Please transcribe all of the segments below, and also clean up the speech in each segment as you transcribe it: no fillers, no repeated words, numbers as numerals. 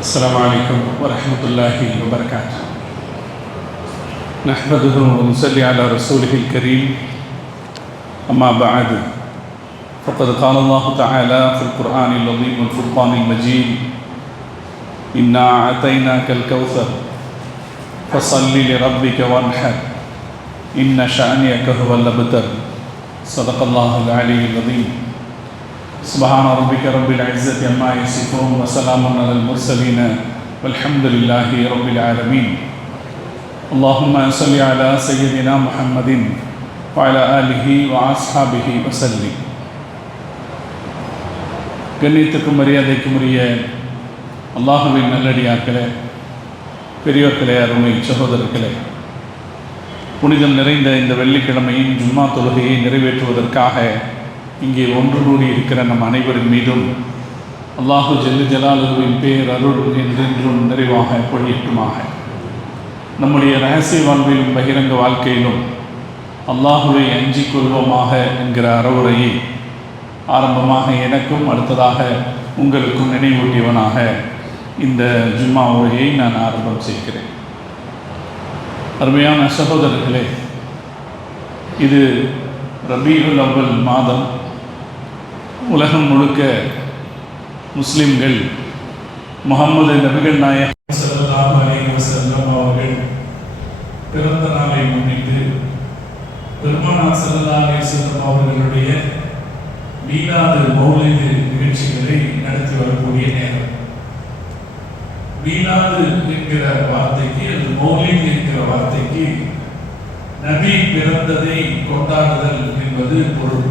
السلام عليكم ورحمة الله وبركاته. نحمده ونصلي على رسوله الكريم. أما بعد، فقد قال الله تعالى في القرآن العظيم والفرقان المجيد: إنا أعطيناك الكوثر فصل لربك وانحر إن شأنك هو الأبتر. صدق الله العلي العظيم. سبحان ربك رب العزة عما يصفون وسلام على المرسلين والحمد لله رب العالمين. اللهم صل على سيدنا محمد وعلى آله وأصحابه وسلم. கண்ணியத்துக்கும் மரியாதைக்கும் உரிய அல்லாஹுவின் நல்லடியார்களே, பெரியோர்களே, அருமை சகோதரர்களே, புனிதம் நிறைந்த இந்த வெள்ளிக்கிழமையின் ஜும்மா தொழுகையை நிறைவேற்றுவதற்காக இங்கே ஒன்று கூடி இருக்கிற நம் அனைவரின் மீதும் அல்லாஹு ஜல்ல ஜலாலுவின் பேர் அருள் என்றென்றும் நிறைவாக பொழியட்டுமாக. நம்முடைய இரகசிய வாழ்விலும் பகிரங்க வாழ்க்கையிலும் அல்லாஹுவை அஞ்சிக் கொள்வோமாக என்கிற அறவுரையை ஆரம்பமாக எனக்கும் அடுத்ததாக உங்களுக்கும் நினைவூட்டியவனாக இந்த ஜும்மா உரையை நான் ஆரம்பம் செய்கிறேன். அருமையான சகோதரர்களே, இது ரபீஉல் அவ்வல் மாதம். உலகம் முழுக்க முஸ்லிம்கள் முஹம்மது நபிகள் நாயகம் ஸல்லல்லாஹு அலைஹி வஸல்லம் அவர்கள் பிறந்த நாளை முன்னிட்டு பெருமானார் ஸல்லல்லாஹு அலைஹி வஸல்லம் அவர்களுடைய மீலாது மௌலிது நிகழ்ச்சிகளை நடத்தி வரக்கூடிய நேரம். மீலாது என்கிற வார்த்தைக்கு, அல்லது மௌலித் என்கிற வார்த்தைக்கு நபி பிறந்ததை கொண்டாடுதல் என்பது பொருள்.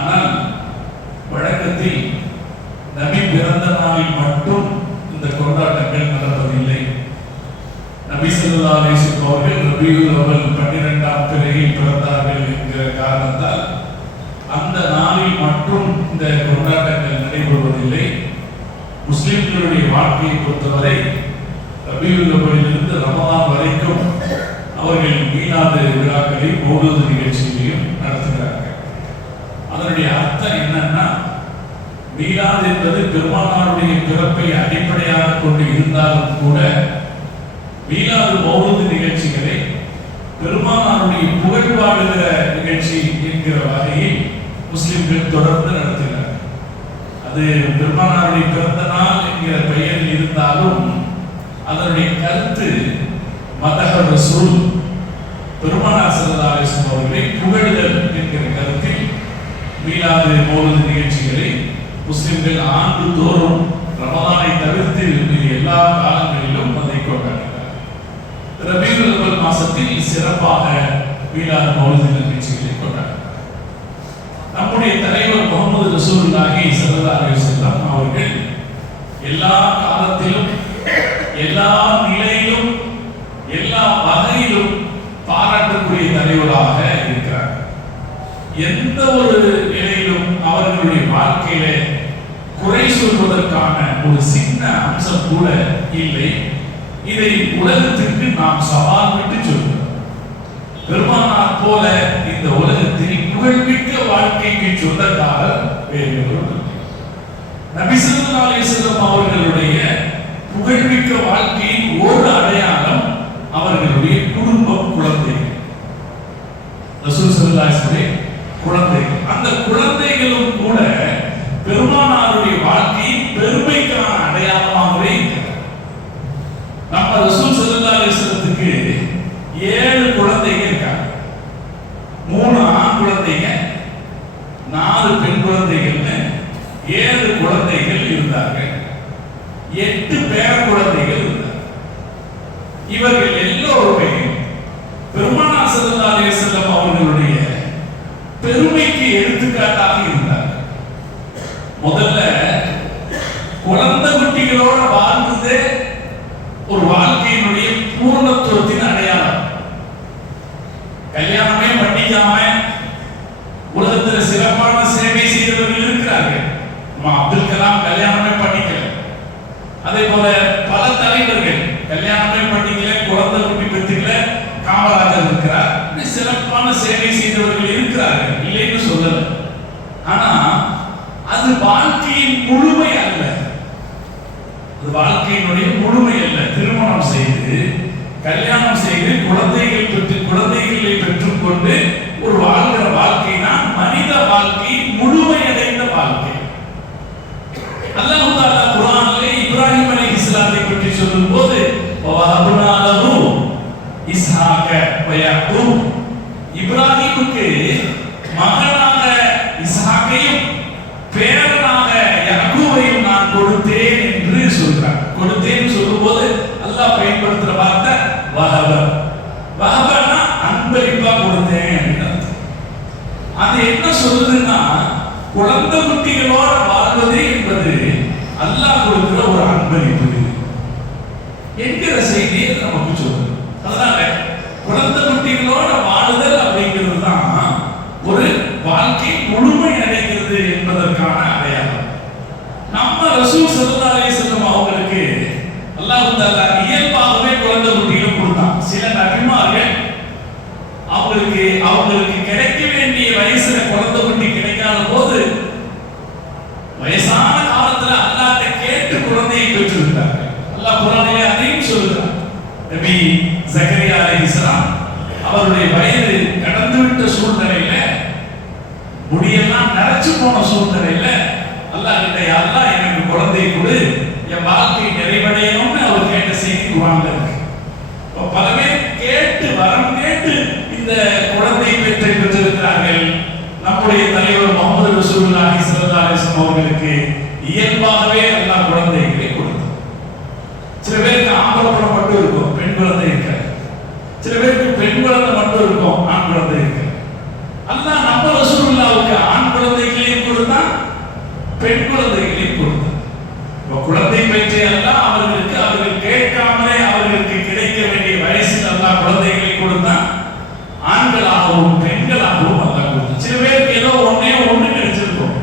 ஆனால் வழக்கத்தில் நபி பிறந்த நாளில் மட்டும் இந்த கொண்டாட்டங்கள் நடப்பதில்லை. நபி ஸல்லல்லாஹு அலைஹி வஸல்லம் அவர்கள் ரபீஉல் அவ்வல் 12ஆம் பிறையில் பிறந்தார்கள் என்கிற காரணத்தால் அந்த நாளில் மட்டும் இந்த கொண்டாட்டங்கள் நடைபெறுவதில்லை. முஸ்லிம்களுடைய வாழ்க்கையை பொறுத்தவரை ரபீஉல் அவ்வலிலிருந்து ரமலான் வரைக்கும் அவர்கள் மீலாது விழாக்களையும் மௌலூது நிகழ்ச்சிகளையும் நடத்துகிறார்கள். அதனுடைய அர்த்தம் என்னன்னா, மீலாது என்பது பெருமானாருடைய பிறப்பை அடிப்படையாக கொண்டு இருந்தாலும் கூட மீலாது மௌலூது நிகழ்ச்சிகளை பெருமானாருடைய புகழ்பாடுகிற நிகழ்ச்சி என்கிற வகையில் முஸ்லிம்கள் தொடர்ந்து நடத்துகிறார்கள். அது பெருமானாருடைய பிறந்த நாள் என்கிற பெயரில் இருந்தாலும் அதனுடைய கருத்து மதஹ ரசூல், பெருமானார் ஸல்லல்லாஹு அலைஹி வஸல்லம் அவர்களை புகழுதல் என்கிற கருத்தில் மீலாது மௌலித் நிகழ்ச்சிகளை முஸ்லிம்கள் ஆண்டுதோறும் ரமலானை தவிர்த்து எல்லா காலங்களிலும் அதை கொண்டாடுகிறார். ரபீஉல் அவ்வல் மாசத்தில் சிறப்பாக மீலாது மௌலித் நிகழ்ச்சிகளை கொண்டாடுகிறார். நம்முடைய தலைவர் முஹம்மது ரசூலுல்லாஹி ஸல்லல்லாஹு அலைஹி வஸல்லம் அவர்கள் எல்லா காலத்திலும், எல்லா நிலையிலும், எல்லா வகையிலும் பாராட்டக்கூடிய தலைவராக இருக்கிறார். எந்த ஒரு நிலையிலும் அவர்களுடைய வாழ்க்கையில குறை சொல்வதற்கான ஒரு சின்ன அம்சம் கூட இல்லை. இதை உலகத்திற்கு நாம் சவால் விட்டு சொல்கிறோம். பெருமானார் போல இந்த உலகத்தில் புகழ்மிக்க வாழ்க்கைக்கு சொந்தக்காரர் வேறு எவரும் இல்லை. நபி ஸல்லல்லாஹு அலைஹி வஸல்லம் அவர்களுடைய புகழ்மிக்க வாழ்க்கையின் ஒரு அடையாளம் அவர்களுடைய குடும்பம், குழந்தைகள். ரசூல் ஸல்லல்லாஹு அலைஹி வஸல்லம் குழந்தைகள். அந்த குழந்தைகளும் கூட பெருமானாருடைய வாழ்க்கையின் பெருமைக்கான அடையாளமாகவே இருக்கிறார். நம்ம ரசூல் ஸல்லல்லாஹு அலைஹி வஸல்லத்துக்கு 7 குழந்தைகள் இருக்காங்க. 3 ஆண் குழந்தைங்க, 4 பெண் குழந்தைகள்னு 7 குழந்தைகள் இருந்தார்கள். 8 பேர குழந்தைகள் இருந்தார். இவர்கள் எல்லோருமே பெருமானார் ஸல்லல்லாஹு அலைஹி வஸல்லம் அவர்களுடைய பெருமைக்கு எடுத்துக்காட்டாக இருந்தார். முதல்ல குழந்தை குட்டிகளோட வாழ்ந்ததே ஒரு வாழ்க்கையினுடைய பூர்ணத்துவத்தின் அடையாளம். கல்யாணமே பண்ணிக்காம உலகத்தில் சிறப்பான சேவை செய்தவர்கள் இருக்கிறார்கள். அப்துல் கலாம் கல்யாணமே பண்ணிக்கல. அதே போல பல தலைவர்கள் கல்யாணமே பண்ணிக்கல, குழந்தை குட்டி பெற்றுக்கல. காமராஜர் இருக்கிறார். சிறப்பான சேவை செய்தவர்கள் இருக்கிறார்கள், இல்லைன்னு சொல்லல. ஆனா அது வாழ்க்கையின் முழுமை அல்ல. அது வாழ்க்கையினுடைய முழுமை அல்ல. திருமணம் செய்து கல்யாணம் செய்து குழந்தைகளை பெற்றுக்கொண்டு ஒரு வாழ்கிற வாழ்க்கை தான் மனித வாழ்க்கை, முழுமையடைந்த வாழ்க்கை. அல்லாஹ் தஆலா குர்ஆனிலே இப்ராஹிம் அலைஹிஸ்ஸலாத்தை பற்றி சொல்லும்போது வஹப்னா லஹு இஸ்ஹாக வ யாக்கூப், இப்ராஹிமுக்கு மகனாக இஸ்ஹாக்கையும் பேரனாக யாக்கூபையும் நான் கொடுத்தேன் என்று சொல்றார். கொடுத்தேன்னு சொல்லும்போது அல்லாஹ் பயன்படுத்துற வார்த்தை வஹப. வஹபனா அன்பளிப்பா கொடுத்தேன். அது என்ன சொல்லுதுன்னா, குழந்தை குட்டிகளோட வாழ்வது என்பது அல்லாஹ் கொடுக்கிற ஒரு அன்பளிப்பு என்கிற செய்தியை நமக்கு சொல்லுது. அதனால குழந்தை குட்டிகளோட வாழுதல் அப்படிங்கிறது தான் ஒரு வாழ்க்கை முழுமை அடைகிறது என்பதற்கான அடையாளம். நம்ம ரசூல் ஸல்லல்லாஹு அலைஹி வஸல்லம் அவங்களுக்கு அல்லாஹ் தஆலா இயல்பாகவே குழந்தை குட்டிகளை கொடுத்தான். சில நபிமார்கள் அவங்களுக்கு கிடைக்க வேண்டிய வயசுல குழந்தை குட்டி கிடைக்காத போது வயசான காலத்துல அல்லாஹ்ட்ட கேட்டு குழந்தையை பெற்றிருக்கிறார்கள். அல்லாஹ் குர்ஆனிலே அதையும் சொல்கிறார். நபி ஜக்கரியா அலைஹிஸ்ஸலாம் அவருடைய வயது கடந்துவிட்ட சூழ்நிலையில, முடியெல்லாம் நரைச்சு போன சூழ்நிலையில அல்லாஹ் கிட்ட அல்லாஹ் எனக்கு குழந்தை கொடு, என் வாழ்க்கை நிறைவடையணும்னு அவர் கேட்ட செய்தி குர்ஆன்ல இருக்கு. பல பேர் கேட்டு வரம் கேட்டு இந்த குழந்தை பெற்றிருக்கிறார்கள். நம்முடைய தலைவர் முஹம்மது ரசூலுல்லாஹி ஸல்லல்லாஹு அலைஹி வஸல்லம் அவர்களுக்கு இயல்பாகவே அல்லாஹ் குழந்தைகளை கொடுத்தார். சில பேருக்கு ஆம்பளை குழந்தை மட்டும் இருக்கும், பெண் குழந்தை இருக்காது. சில பேருக்கு பெண் குழந்தை மட்டும் இருக்கும், ஆண் குழந்தை இருக்காது. அல்லாஹ் நம்ம ரசூலுல்லாஹ்வுக்கு ஆண் குழந்தைகளையும் கொடுத்தான், பெண் குழந்தைகளையும் கொடுத்தான். குழந்தை பெற்ற அல்லாஹ் அவர்கள் கேட்காமலே அவர்களுக்கு கிடைக்க வேண்டிய வயசில் அல்லாஹ் குழந்தைகளை கொடுத்தான். ஆண்களாகவும் பெண்களாகவும் அல்லாஹ் கொடுத்தான். சில பேருக்கு ஏதோ ஒண்ணு கிடைச்சிருக்கும்.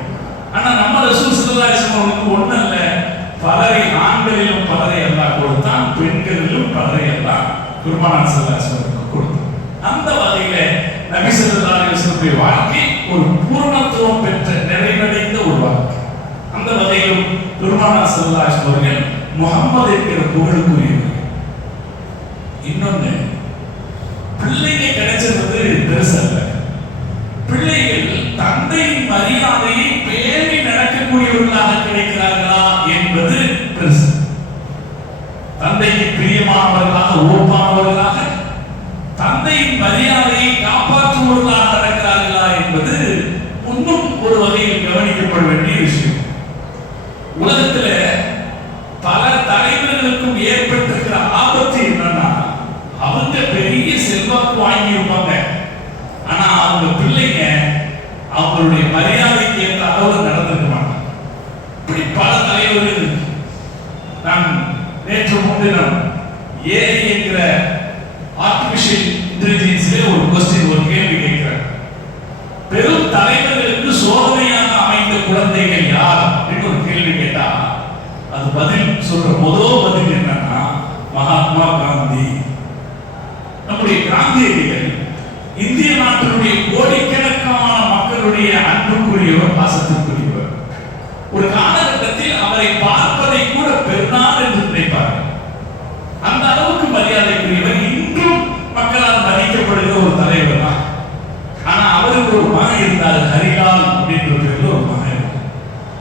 ஆனா நம்ம ரசூல் ஸல்லல்லாஹு அலைஹி வஸல்லம் ஒண்ணு அல்ல, பலரை, ஆண்களிலும் பலரை அல்லாஹ் கொடுத்தான், பெண்களிலும் பலரை அல்லாஹ் பெருமானார் ஸல்லல்லாஹு அலைஹி வஸல்லம் கொடுத்தான். அந்த வகையில நபி ஸல்லல்லாஹு அலைஹி வஸல்லம் வாழ்க்கை ஒரு பூரணத்துவம் பெற்ற நிறைவடைந்த ஒரு வாழ்க்கை. அந்த வகையிலும் பெருமானார் ஸல்லல்லாஹு அலைஹி வஸல்லம் அவர்கள் முஹம்மது என்கிற புகழுக்குரியவர். இன்னொன்னு, பிள்ளைங்க கிடைச்சது பெருசல்ல. பிள்ளைகள் தந்தையின் மரியாதையை பேணி நடக்கக்கூடியவர்களாக கிடைக்கிறார்களா என்பது பெருசு. தந்தைக்கு பிரியமானவர்களாக, ஓப்பானவர்களாக, தந்தையின் மரியாதையை காப்பாற்றுவர்களாக நடக்கிறார்களா என்பது இன்னும் ஒரு வகையில் கவனிக்கப்பட வேண்டிய விஷயம். உலகத்துல பல தலைவர்களுக்கும் ஏற்பட்டிருக்கிற ஆபத்து என்னன்னா, அவங்க பெரிய செல்வாக்கு வாங்கி இருப்பாங்க, ஆனா அவங்க பிள்ளைங்க அவங்களுடைய மரியாதைக்கு ஏற்ற அளவு நடந்துக்க மாட்டாங்க. இப்படி பல தலைவர்கள். நான் நேற்று முன்தினம் ஏஐ என்கிற ஆர்டிபிஷியல் இன்டெலிஜென்ஸ்ல ஒரு கேள்வி கேட்கிறேன். பெரும் தலைவர்களுக்கு சோதனையாக அமைந்த குழந்தைகள் யார் என்று ஒரு கேள்வி கேட்டா, அது பதில் சொல்ற முதல் பதில் என்னன்னா, மகாத்மா காந்தி. நம்முடைய காந்தியடிகள் இந்திய நாட்டினுடைய கோடிக்கணக்கான மக்களுடைய அன்புக்குரியவர், பாசத்திற்குரியவர். ஒரு காலகட்டத்தில் அவரை பார்ப்பதை கூட பெருநாள் என்று நினைப்பார்கள். அந்த அளவுக்கு மரியாதைக்குரியவர். இன்றும் மக்களால் மதிக்கப்படுகிற ஒரு தலைவர் தான். ஆனா அவருக்கு ஒரு மகன் இருந்தார், ஹரிலால் அப்படின்ற பேர்ல ஒரு மகன்.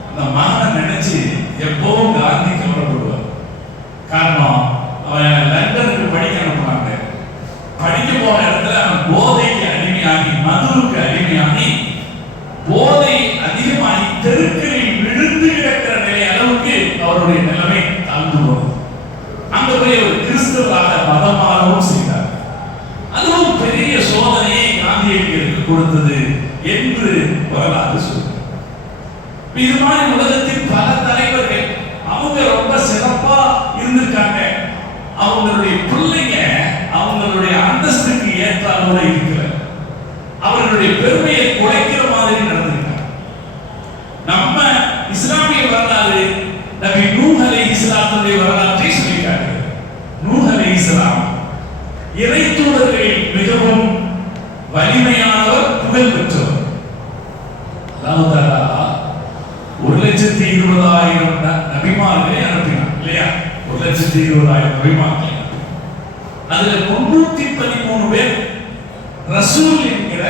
அந்த மகனை நினைச்சு எப்பவும் காந்தி கவலைப்படுவார். காரணம், அவன் லண்டனுக்கு படிக்க அனுப்புனாங்க. படிக்க போன இடத்துல அவன் போதைக்கு அடிமையாகி, மதுவுக்கு அடிமையாகி, போதை அதிகமாகி தெருக்களில் விழுந்து கிடக்கிற நிலை அளவுக்கு அவருடைய நிலைமை தாழ்ந்து போனது. அங்க போய் ஒரு கிறிஸ்தவராக மதம் மாறவும் செய்தார். அதுவும் பெரிய சோதனையை காந்தியடிகளுக்கு கொடுத்தது என்று வரலாறு சொல்லுது. இது மாதிரி உலகத்தில் பல தலைவர்கள் அவங்க ரொம்ப சிறப்பா இருந்திருக்காங்க. அவங்களுடைய பிள்ளைங்க அவங்களுடைய அந்தஸ்துக்கு ஏற்ற அளவுல இருக்கிற, அவர்களுடைய பெருமையை குறைக்கிற மாதிரி நடந்திருக்காங்க. நம்ம இஸ்லாமிய வரலாறு நபி நூஹ் அலைஹிஸ்ஸலாத்துடைய வரலாற்றை சொல்லியிருக்காங்க. நூஹ் அலைஹிஸ்ஸலாம் இறை தூதர்களில் மிகவும் வலிமையானவர், புகழ் பெற்றவர். அல்லாஹ் தஆலா 1,20,000 நபிமார்களை அனுப்பினார் இல்லையா? 1,20,000 நபிமார்கள். அதுல 313 பேர் ரசூல் என்கிற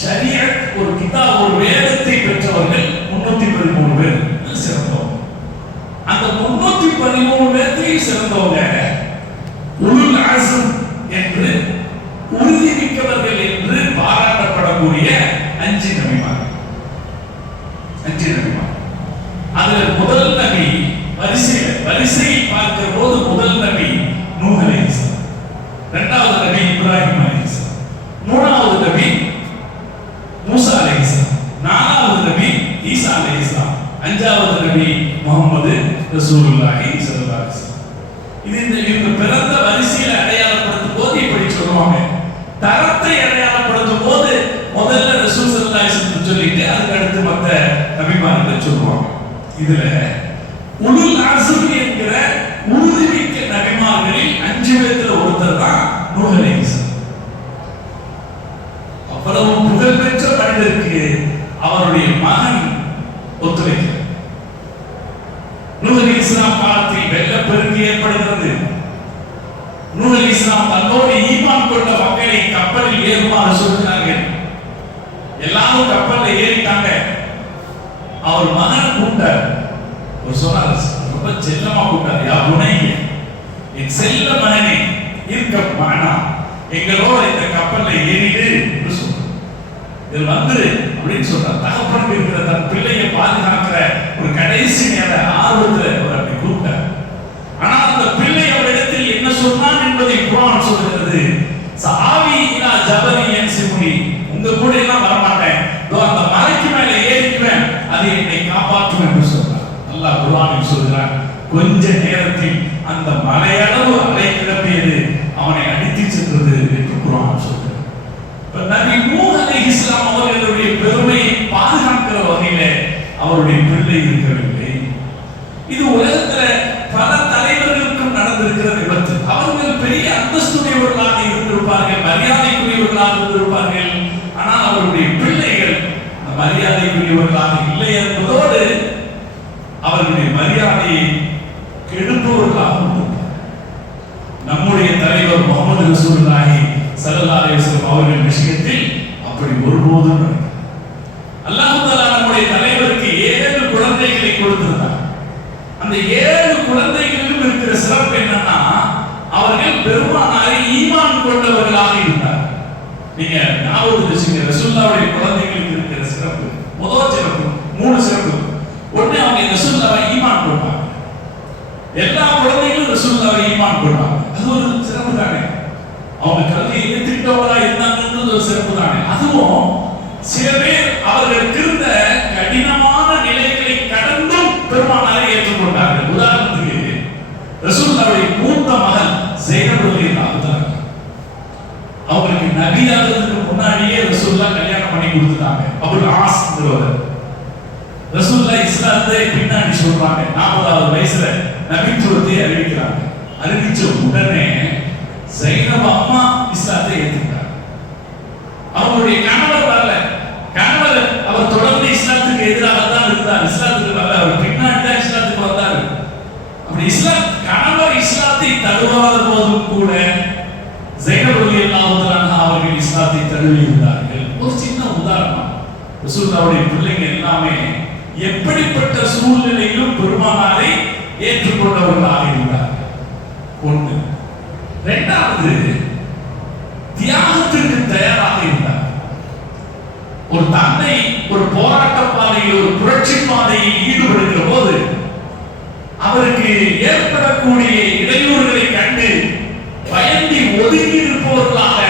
ஷரியத் ஒரு கிதாப் ஒரு வேதத்தை பெற்றவர்கள் 313 பேர் சிறந்தவங்க. அந்த 313 பேர்த்தையும் சிறந்தவங்க உலுல் அஸ்ம் என்று உறுதிமிக்கவர்கள் என்று பாராட்டப்படக்கூடிய 5 நபிமார்கள். அதுல முதல் நபி வரிசையில் பார்க்கிற போது முதல் நபி நூஹ் அலைஹிஸ்ஸலாம், இரண்டாவது நபி இப்ராஹிம் அலைஹிஸ்ஸலாம், மூணாவது நபி மூசா அலைஹிஸ்ஸலாம், நாலாவது நபி ஈசா அலைஹிஸ்ஸலாம், அஞ்சாவது நபி முஹம்மது ரசூலுல்லாஹி ஸல்லல்லாஹு அலைஹி வஸல்லம். இவங்க பிறந்த வரிசையில் அடையாளப்படுத்தும் போது இப்படி சொல்லுவாங்க. தரத்தை அடையாளப்படுத்தும் போது முதல்ல ரசூல் ஸல்லல்லாஹு அலைஹி வஸல்லம் சொல்லிட்டு அதுக்கு அடுத்து மற்ற நபிமார்களை சொல்லுவாங்க. இதுல உலுல் அஸ்ம் என்கிற உறுதிமிக்க நபிமார்களில் 5 பேர்ல ஒருத்தர் தான் நூஹ் அலைஹிஸ்ஸலாம். அவ்வளவு புகழ்பெற்ற மனிதருக்கு அவருடைய மகன் ஒத்துழைக்கிறார். நூஹ் அலைஹிஸ்ஸலாம் காலத்தில் வெள்ளப்பெருக்கு ஏற்படுகிறது. நூஹ் அலைஹிஸ்ஸலாம் தன்னோடு ஈமான் கொண்ட மக்களை கப்பலில் ஏறுமாறு சொல்கிறார்கள். எல்லாரும் கப்பல்ல ஏறிட்டாங்க. அவர் மகனை கூப்பிட்டார். ஒரு சொன்னார், ரொம்ப செல்லமா கூப்பிட்டார். யா புனைய, என் செல்ல மகனே இருக்க மானா, எங்களோட இந்த கப்பல்ல ஏறிடு என்று சொன்னார். இதில் வந்துரு அப்படின்னு சொன்னார். தகப்பனுக்கு இருக்கிற தன் பிள்ளையை பாதுகாக்கிற ஒரு கடைசி நேர ஆர்வத்தில் அவர் அப்படி கூப்பிட்டார். ஆனால் அந்த பிள்ளை அவரிடத்தில் என்ன சொன்னான் என்பதை குர்ஆன் சொல்கிறது. சாவி இலா ஜபலி யன்சிமுனி, உங்க கூட எல்லாம் வரமாட்டேன், அந்த மலைக்கு மேல ஏறிக்குவேன், அது என்னை காப்பாற்றும் என்று சொன்னார். அல்லாஹ் குர்ஆனில் சொல்கிறார், கொஞ்ச நேரத்தில் அந்த மலையளவு அலை கிளம்பியது, அவனை அடித்து சென்றது என்று குர்ஆன் சொல்கிறது. நபி நூஹ் அலைஹிஸ்ஸலாம் அவர்களுடைய பெருமையை பாதுகாக்கிற வகையில அவருடைய பிள்ளை இருக்கவில்லை. இது உலகத்துல பல தலைவர்களுக்கும் நடந்திருக்கிற விபத்து. அவர்கள் பெரிய அந்தஸ்துடையவர்களாக இருந்திருப்பார்கள், மரியாதைக்குரியவர்களாக இருந்திருப்பார்கள். ஆனால் அவருடைய பிள்ளைகள் மரியாதைக்குரியவர்களாக இல்லை என்பதோடு அவர்களுடைய மரியாதையை கெடுப்பவர்களாக இருந்திருப்பார்கள். நம்முடைய தலைவர் முஹம்மது ரசூலுல்லாஹி ஸல்லல்லாஹு அலைஹி வஸல்லம் அவர்கள் விஷயத்தில் அப்படி ஒருபோதும் நடக்காது. அல்லாஹ் தஆலா நம்முடைய தலைவருக்கு 7 குழந்தைகளை கொடுத்திருந்தார். அந்த 7 குழந்தைகளிலும் இருக்கிற சிறப்பு என்னன்னா, அவர்கள் பெருமானாரை ஈமான் கொண்டவர்களாக இருந்தார். நீங்க ஞாபகம் வச்சுங்க, ரசூலுல்லாஹ்வுடைய குழந்தைகளுக்கு இருக்கிற சிறப்பு முதல் சிறப்பு 3 சிறப்பு. ஒண்ணு, அவங்க ரசூலுல்லாஹ்வை ஈமான் கொண்டாங்க. எல்லா குழந்தைகளும் ரசூலுல்லாஹ்வை ஈமான் கொண்டாங்க. அது ஒரு சிறப்பு தானே. அவங்க கல்வியை ஏற்றுக்கிட்டவங்களா இருந்தாங்கன்றது ஒரு சிறப்பு தானே. அதுவும் சில பேர் அவர்களுக்கு இருந்த கடினமான நிலைகளை கடந்தும் பெருமானாரை ஏற்றுக்கொண்டார்கள். உதாரணத்துக்கு ரசூலுல்லாஹ்வுடைய மூத்த மகன் ஸைனப் ரலியல்லாஹு தஆலா, அவங்களுக்கு நபியாகிறதுக்கு முன்னாடியே ரசூலுல்லாஹ் கல்யாணம் பண்ணி கொடுத்துட்டாங்க. அபுல் ஆஸ் என்றவர் ரசூலுல்லாஹ் இஸ்லாத்தை பின்னாடி சொல்றாங்க. 40வது வயசுல நபித்துவத்தை அறிவிக்கிறாங்க. அறிவிச்ச உடனே ஸைனப் அம்மா இஸ்லாத்தை ஏற்றுக்கிட்டாங்க. அவருடைய கணவர் வரல. கணவர் அவர் தொடர்ந்து இஸ்லாத்துக்கு எதிராக தான் இருந்தார். இஸ்லாத்துக்கு வரல, அவர் பின்னாடி தான் இஸ்லாத்துக்கு வந்தார். அப்படி கணவர் இஸ்லாத்தை தழுவாத போதும் கூட ஸைனப் ரலியல்லாஹு தஆலா அவர்கள் இஸ்லாத்தை தழுவி இருந்தார்கள். ஒரு சின்ன உதாரணம், ரசூலுல்லாஹ்வுடைய பிள்ளைங்க எல்லாமே எப்படிப்பட்ட சூழ்நிலையிலும் பெருமானாரை ஏற்றுக்கொண்டவர்களாக இருந்தார்கள். ஒன்று. இரண்டாவது, தியாகத்திற்கு தயாராக இருந்தார். ஒரு தந்தை ஒரு போராட்ட பாதையில் ஒரு புரட்சி பாதையில் ஈடுபடுகிற போது அவருக்கு ஏற்படக்கூடிய இடையூறுகளை கண்டு பயந்து ஒதுங்கி இருப்பவர்களாக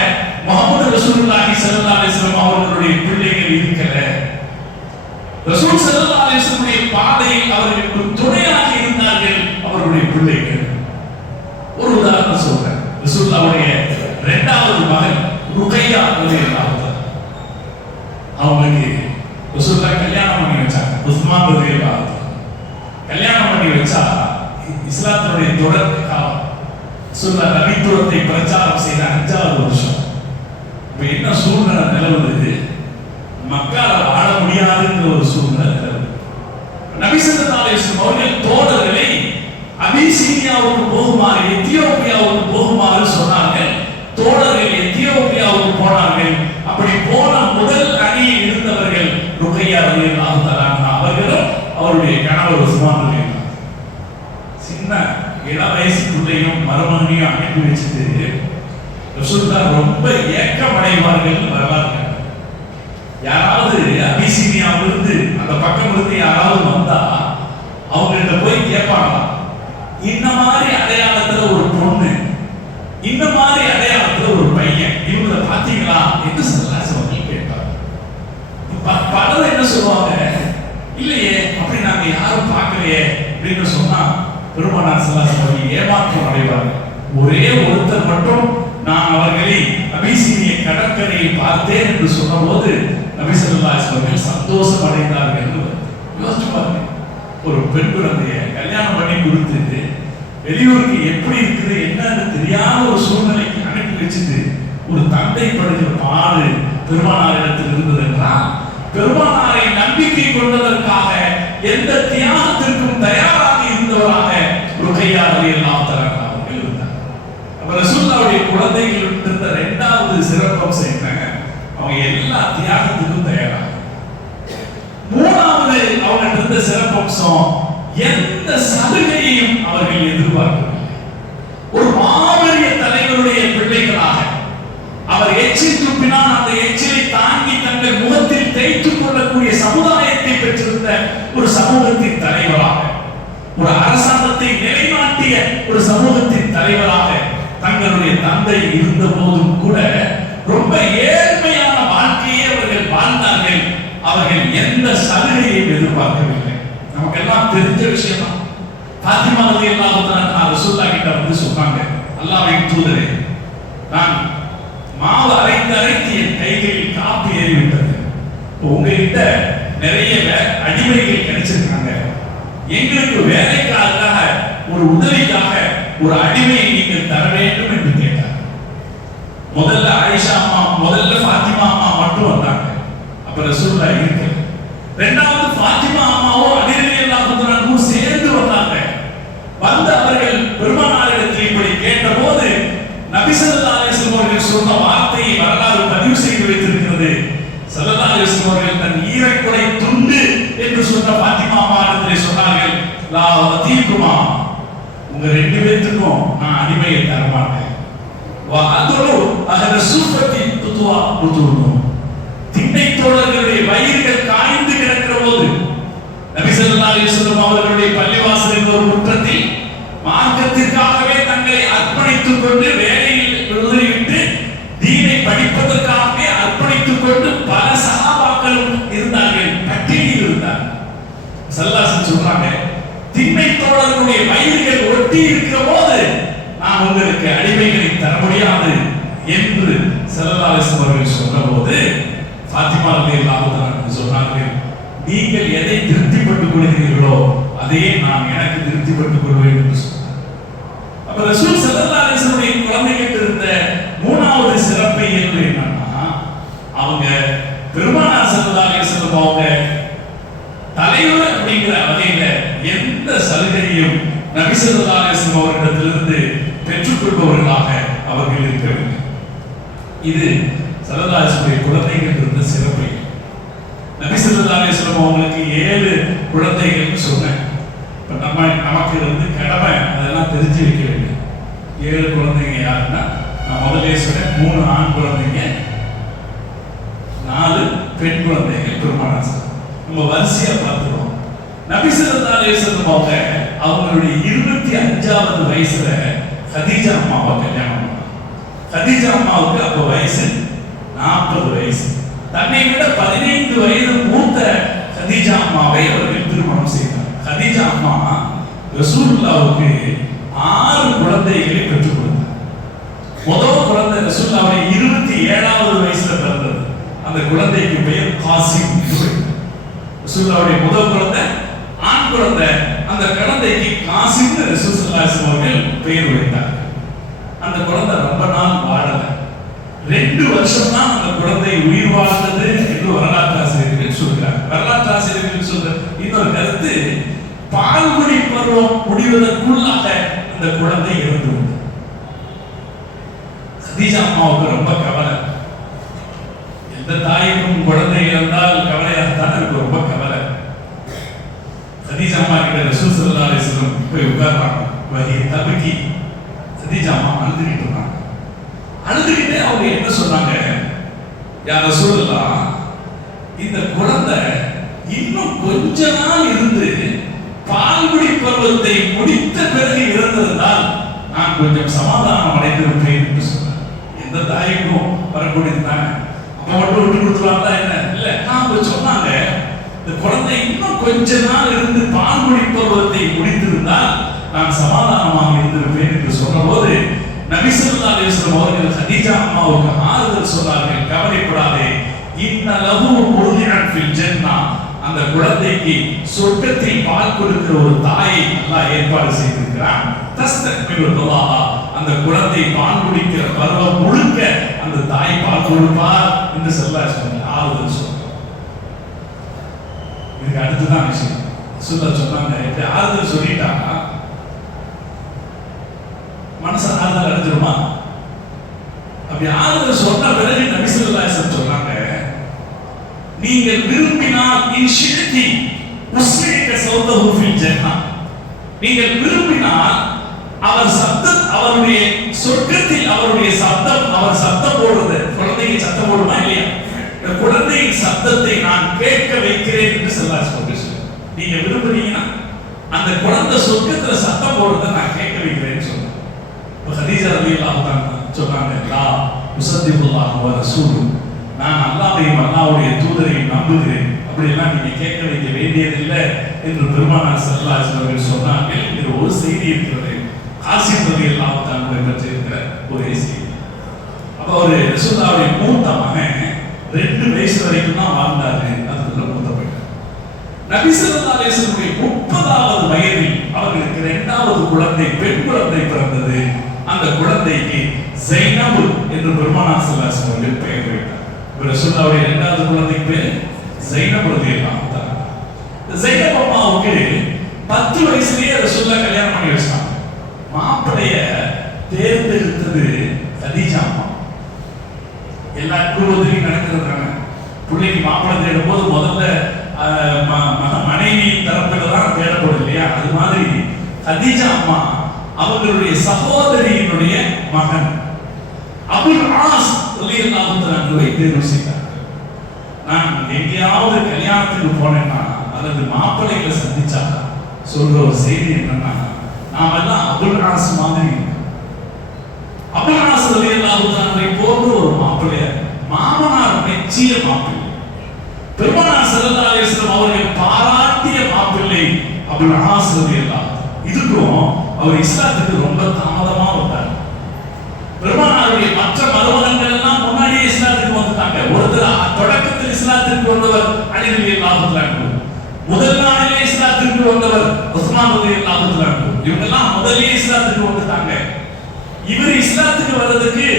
முஹம்மது ரசூலுல்லாஹி ஸல்லல்லாஹு அலைஹி வஸல்லம் அவர்களுடைய பிள்ளைகள் இருக்கிற ரசூல் ஸல்லல்லாஹு அலைஹி வஸல்லம் பாதையில் அவர்களுக்கு துணையாக இருந்தார்கள் அவர்களுடைய பிள்ளைகள். ஒரு உதாரணம் சொல்றேன். ரசூலுல்லாஹ்வுடைய 2வது மகன் ருகையா ரலியல்லாஹு தஆலா, அவங்களுக்கு ரசூலுல்லாஹ் கல்யாணம் பண்ணி வச்சாங்க. உஸ்மான் ரலியல்லாஹு தஆலா கல்யாணம் பண்ணி வச்சா இஸ்லாத்தினுடைய தொடக்க காலம். ரசூலுல்லாஹ் நபித்துவத்தை பிரச்சாரம் செய்த 5வது வருஷம். இப்ப என்ன சூழ்நிலை நிலவுது? மக்கால வாழ முடியாதுங்கிற ஒரு சூழ்நிலை நிலவுது. நபி ஸல்லல்லாஹு அலைஹி வஸல்லம் அவர்கள் தோழர்களை அபிசீனியா அபிசீனியாவுக்கு போகுமாறு, எத்தியோப்பியாவுக்கு போகுமாறு சொன்னார்கள். தோழர்கள் எத்தியோப்பியாவுக்கு போனார்கள். அப்படி போன முதல் அணியில் இருந்தவர்கள் ருக்கையா ரலியல்லாஹு தஆலா அவர்களும் அவருடைய கணவர் உஸ்மான் ரலியல்லாஹு. சின்ன இள வயசு பிள்ளையும் மருமகனையும் அனுப்பி வச்சுட்டு ரசூலுல்லாஹ் ரொம்ப ஏக்கமடைவார்கள் வரலாறு. யாராவது அபிசீனியாவிலிருந்து அந்த பக்கம் இருந்து யாராவது வந்தா அவங்கள்ட்ட போய் கேட்பாங்களா, இந்த மாதிரி அடையாளத்துல ஒரு பொண்ணு, இந்த மாதிரி அடையாளத்துல ஒரு பையன், இவங்களை பாத்தீங்களா என்று ஸல்லல்லாஹு அலைஹி கேட்பாங்க. பலர் என்ன சொல்லுவாங்க, இல்லையே அப்படி நாங்க யாரும் பார்க்கலையே அப்படின்னு சொன்னா பெருமானார் ஸல்லல்லாஹு அலைஹி ஏமாற்றம் அடைவாங்க. ஒரே ஒருத்தர் மட்டும் நான் அவர்களை அபிசீனிய கடற்கரையை பார்த்தேன் என்று சொன்னபோது நபி ஸல்லல்லாஹு அலைஹி வஸல்லம் சந்தோஷம் அடைந்தார்கள். யோசிச்சு பாருங்க, ஒரு பெண் குழந்தைய கல்யாணம் பண்ணி கொடுத்துட்டு வெளியூருக்கு எப்படி இருக்குது என்னன்னு தெரியாத ஒரு சூழ்நிலைக்கு அனுப்பி வச்சுட்டு ஒரு தந்தை படுகிற பாடு பெருமானாரிடத்தில் இருந்தது என்றால், பெருமானாரை நம்பிக்கை கொண்டதற்காக எந்த தியாகத்திற்கும் தயாராக இருந்தவராக ருக்கையா ரலியல்லாஹு தஆலா அவர்கள் இருந்தார். அப்ப ரசூலுல்லாஹ்வுடைய குழந்தைகள் இருந்த இரண்டாவது சிறப்பம்சம் என்ன, அவங்க எல்லா தியாகத்துக்கும் தயாராக. மூணாவது அவங்க இருந்த சிறப்பம்சம், எந்த சலுகையையும் அவர்கள் எதிர்பார்க்கவில்லை. ஒரு மாபெரிய தலைவருடைய பிள்ளைகளாக அவர் எச்சில் துப்பினால் அந்த எச்சிலை தாங்கி தங்கள் முகத்தில் தேய்த்துக் கொள்ளக்கூடிய சமுதாயத்தை பெற்றிருந்த ஒரு சமூகத்தின் தலைவராக, ஒரு அரசாங்கத்தை நிலைநாட்டிய ஒரு சமூகத்தின் தலைவராக தங்களுடைய தந்தை இருந்த போதும் கூட ரொம்ப ஏழ்மையான வாழ்க்கையை அவர்கள் வாழ்ந்தார்கள். அவர்கள் எந்த சலுகையையும் எதிர்பார்க்கவில்லை. நமக்கெல்லாம் தெரிஞ்ச விஷயம் தான். பாத்திமா ரலியல்லாஹு தஆலா ரசூலுல்லாஹ் கிட்ட வந்து சொன்னாங்க, அல்லாஹ்வின் தூதரே, நான் மாவு அரைத்து என் கைகளில் காப்பி ஏறிவிட்டது. உங்ககிட்ட நிறைய அடிமைகள் கிடைச்சிருக்காங்க. எங்களுக்கு வேலைக்காக ஒரு உதவிக்காக ஒரு அடிமையை நீங்கள் தர வேண்டும் என்று கேட்டார். முதல்ல ஆயிஷா அம்மா, முதல்ல ஃபாத்திமா அம்மா மட்டும் வந்தாங்க. அப்ப ரசூலுல்லாஹ் இருக்கு. இரண்டாவது ஃபாத்திமா அம்மாவும் அலி ரலியல்லாஹு தஆலா சேர்ந்து வந்தாங்க. வந்து அவர்கள் பெருமானாரிடத்தில் இப்படி கேட்டபோது நபி ஸல்லல்லாஹு அலைஹி வஸல்லம் அவர்கள் சொன்ன வார்த்தையை வரலாறு பதிவு செய்து வைத்திருக்கிறது. ஸல்லல்லாஹு அலைஹி வஸல்லம் அவர்கள் தன் ஈரக்குடை துண்டு என்று சொன்ன ஃபாத்திமா அம்மா இடத்திலே சொன்னார்கள், லா வதீகுமா, உங்க ரெண்டு பேத்துக்கும் நான் அடிமையை தர மாட்டேன். வா அதுரு அஹல சுஃபத்தி துதுவா புதுனு, திண்ணை தோழர்களுடைய வயிறுகள் காய்ந்து கிடக்கிற போது நபி ஸல்லல்லாஹு அலைஹி வஸல்லம் அவர்களுடைய பள்ளிவாசலில் ஒரு முற்றத்தில் மார்க்கத்திற்காகவே தங்களை அர்ப்பணித்துக் கொண்டு வேலையில் விடுதலைவிட்டு தீனை படிப்பதற்காகவே அர்ப்பணித்துக் கொண்டு பல சஹாபாக்களும் இருந்தார்கள், பட்டியலில் இருந்தார்கள். ஸல்லல்லாஹு அலைஹி வஸல்லம் சொல்றாங்க, திண்ணை தோழர்களுடைய வயிறுகள் ஒட்டி இருக்கிற போது நான் உங்களுக்கு அடிமைகளை தர முடியாது என்று ஸல்லல்லாஹு அலைஹி வஸல்லம் அவர்கள் சொன்னபோது ஃபாத்திமா ரலியல்லாஹு தஆலா சொன்னார்கள், நீங்கள் எதை திருப்திப்பட்டுக் கொள்கிறீர்களோ அதையே நான் எனக்கு திருப்திப்பட்டுக் கொள்வேன் என்று சொன்னார். அப்ப ரசூல் ஸல்லல்லாஹு அலைஹி வஸல்லம் குழந்தைகிட்ட இருந்த மூணாவது சிறப்பு என்று என்னன்னா, அவங்க பெருமானார் ஸல்லல்லாஹு அலைஹி வஸல்லம் அவங்க தலைவர் அப்படிங்கிற வகையில எந்த சலுகையும் நபி ஸல்லல்லாஹு அலைஹி வஸல்லம் அவர்களிடத்திலிருந்து பெற்றுக்கொள்பவர்களாக அவர்கள் இருக்கவில்லை. இது ஸல்லல்லாஹு அலைஹி வஸல்லம் குழந்தைகள் இருந்த சிறப்பு. நபி ஸல்லல்லாஹு அலைஹி வஸல்லம் அவங்களுக்கு 7 குழந்தைகள் சொன்னேன். இப்ப நமக்கு கடமை அதெல்லாம் தெரிஞ்சு வைக்க வேண்டும். 7 குழந்தைங்க யாருன்னா, நான் முதலே சொன்னேன், 3 ஆண் குழந்தைங்க, 4 பெண் குழந்தைகள் பெருமானார். நம்ம வரிசையா பார்த்துருவோம். நபி ஸல்லல்லாஹு அலைஹி வஸல்லம் அவங்க அவங்களுடைய 25வது வயசுல கதீஜா அம்மாவை கல்யாணம் பண்ணாங்க. கதீஜா அம்மாவுக்கு அப்ப வயசு 40 வயசு. தன்னை விட 15 வயது மூத்த கதீஜா அம்மாவை அவர்கள் திருமணம் செய்தார். கதீஜா அம்மா ரசூலுல்லாஹ்வுக்கு 6 குழந்தைகளை பெற்றுக் கொடுத்தார். முதல் குழந்தை ரசூலுல்லாஹ்வுடைய 27வது வயசுல பிறந்தது. அந்த குழந்தைக்கு பெயர் காசிம். ரசூலுல்லாஹ்வுடைய முதல் குழந்தை ஆண் குழந்தை. அந்த குழந்தைக்கு காசிம் ரசூல் ஸல்லல்லாஹு அலைஹி வஸல்லம் அவர்கள் பெயர் வைத்தார். அந்த குழந்தை ரொம்ப நாள் வாழல. 2 வருஷம் தான் அந்த குழந்தை உயிர் வாழ்ந்தது என்று வரலாற்று ஆசிரியர்கள் சொல்கிறார். வரலாற்று ஆசிரியர்கள் சொல்ற இன்னொரு கருத்து, பால் குடிப்ப பருவம் முடிவதற்குள்ளாக அந்த குழந்தை இறந்து விட்டது. கதீஜா அம்மாவுக்கு ரொம்ப கவலை. எந்த தாய்க்கும் குழந்தை இறந்தால் கவலையாகத்தான் இருக்கு, ரொம்ப கவலை. கதீஜா அம்மா கிட்ட ரசூல் ஸல்லல்லாஹு அலைஹி வஸல்லம் போய் உட்கார்றாங்க. வகி தபக்கி. கதீஜா அம்மா அழுதுகிட்டு இருந்தாங்க. அழுதுகிட்டே அவங்க என்ன சொன்னாங்க, யா ரசூலல்லாஹ், இந்த குழந்தை இன்னும் கொஞ்ச நாள் இருந்து பால்குடி பருவத்தை முடித்த பிறகு இறந்திருந்தால் நான் கொஞ்சம் சமாதானம் அடைந்திருப்பேன் என்று சொன்னார். எந்த தாய்க்கும் வரக்கூடியது தானே, அப்ப மட்டும் விட்டு கொடுத்துருவாங்களா என்ன? இல்ல, அவங்க சொன்னாங்க, இந்த குழந்தை இன்னும் கொஞ்ச நாள் இருந்து பால்குடி பருவத்தை முடித்திருந்தால் நான் சமாதானமாக இருந்திருப்பேன் என்று சொன்னபோது நபி ஸல்லல்லாஹு அலைஹி வஸல்லம் அவர்கள் கதீஜா அம்மாவுக்கு ஆறுதல் சொன்னார்கள். கவலைப்படாதே, இன்ன லஹு முர்திஅன் ஃபில் ஜன்னah, அந்த குழந்தைக்கு சொர்க்கத்தில் பால் கொடுக்கிற ஒரு தாயை அல்லாஹ் ஏற்பாடு செய்திருக்கிறான். தஸ்தக்பிரு துஆஹா, அந்த குழந்தை பால் குடிக்கிற பருவம் முழுக்க அந்த தாய் பால் கொடுப்பார் என்று ஸல்லல்லாஹு ஆறுதல் சொன்னார். இதுக்கு அடுத்துதான் விஷயம். சொன்னாங்க, இப்படி ஆறுதல் சொல்லிட்டா மனசு ஆறுதல் அடைஞ்சிருமா? அப்படி ஆறுதல் சொன்ன பிறகு நபி ஸல்லல்லாஹு அலைஹி வஸல்லம் சொன்னாங்க, நீங்கள் விரும்பினால் இன்ஷித்தி உஸ்மிக சௌதஹு ஃபில் ஜன்னah, நீங்கள் விரும்பினால் அவருடைய சொர்க்கத்தில் அவருடைய சத்தம், அவர் சத்தம் போடுறது, குழந்தைக்கு சத்தம் போடுமா இல்லையா, இந்த குழந்தையின் சத்தத்தை நான் கேட்க வைக்கிறேன் என்று ஸல்லல்லாஹு அலைஹி வஸல்லம். நீங்க விரும்புறீங்கன்னா அந்த குழந்தை சொர்க்கத்துல சத்தம் போடுறதை நான் கேட்க வைக்கிறேன்னு சொன்னேன். கதீஜா ரலியல்லாஹு அன்ஹா சொன்னாங்க, லா உஸத்திபுல்லாஹ் வ ரசூலு, நான் அல்லாஹ்வையும் அல்லாஹ்வுடைய தூதரையும் நம்புகிறேன், அப்படி எல்லாம் நீங்க கேட்க வைக்க வேண்டியதில்லை என்று பெருமானார் ஸல்லல்லாஹு அலைஹி வஸல்லம் சொன்னார்கள். இது ஒரு செய்தி இருக்கிறது, காசிம் ரலியல்லாஹு அன்ஹு பற்றி இருக்கிற ஒரு செய்தி. அப்ப ஒரு ரசூலுல்லாஹ்வுடைய மூத்த மகன் 2 வயசு வரைக்கும் தான் வாழ்ந்தாரு, அதுக்குள்ள மூத்த போயிட்டார். நபி ஸல்லல்லாஹு அலைஹி வஸல்லம் 30வது வயதில் அவர்களுக்கு 2வது குழந்தை, பெண் குழந்தை பிறந்தது. அந்த குழந்தைக்கு ஸைனப் என்று பெருமானார் ஸல்லல்லாஹு அலைஹி வஸல்லம் பெயர் வைத்தார். ரசூலுல்லாஹ்வுடைய 2வது குழந்தைக்கு பேர் ஸைனப் ரலியல்லாஹு அன்ஹா. ஸைனப் அம்மாவுக்கு 10 வயசுலயே ரசூலுல்லாஹ் கல்யாணம் பண்ணி வச்சாங்க. மாப்பிளைய தேர்ந்தெடுத்தது கதீஜா அம்மா. எல்லா குடும்பத்திலையும் நடக்கிறதாங்க, பிள்ளைக்கு மாப்பிள்ளை தேடும் போது முதல்ல மனைவி தரப்புல தான் தேடப்படும் இல்லையா, அது மாதிரி கதீஜா அம்மா அவர்களுடைய சகோதரியினுடைய மகன் அபுல் ஆஸ் ரலியல்லாஹு அன்ஹுவை தேர்வு செய்தார். நான் எங்கேயாவது கல்யாணத்துக்கு போனேன்னா அல்லது மாப்பிள்ளைகளை சந்திச்சா சொல்ற ஒரு செய்தி என்னன்னா, நாம எல்லாம் அபுல் ஆஸ் மாதிரி அபுல் ஆஸ் ரலியல்லாஹு அன்ஹுவை போன்ற ஒரு மாப்பிள்ளைய மாமனார் மெச்சிய மாப்பிள்ளை, பெருமானார் ஸல்லல்லாஹு அலைஹி வஸல்லம் அவர்கள் பாராட்டிய மாப்பிள்ளை அபுல் ஆஸ் ரலியல்லாஹு. இதுக்கும் அவர் இஸ்லாத்துக்கு ரொம்ப தாமதமா வந்தார். பெருமானாருடைய மற்ற மருமகன்கள் எல்லாம் முன்னாடியே இஸ்லாத்துக்கு வந்துட்டாங்க. ஒருத்தர் தொடக்கத்தில் இஸ்லாத்துக்கு வந்தவர் அலி ரலியல்லாஹு அன்ஹு, முதல் நாளிலே இஸ்லாத்துக்கு வந்தவர் உஸ்மான் ரலியல்லாஹு அன்ஹு. இவங்க எல்லாம் முதல்லயே இஸ்லாத்துக்கு வந்துட்டாங்க. இவர் இஸ்லாத்துக்கு வர்றதுக்கு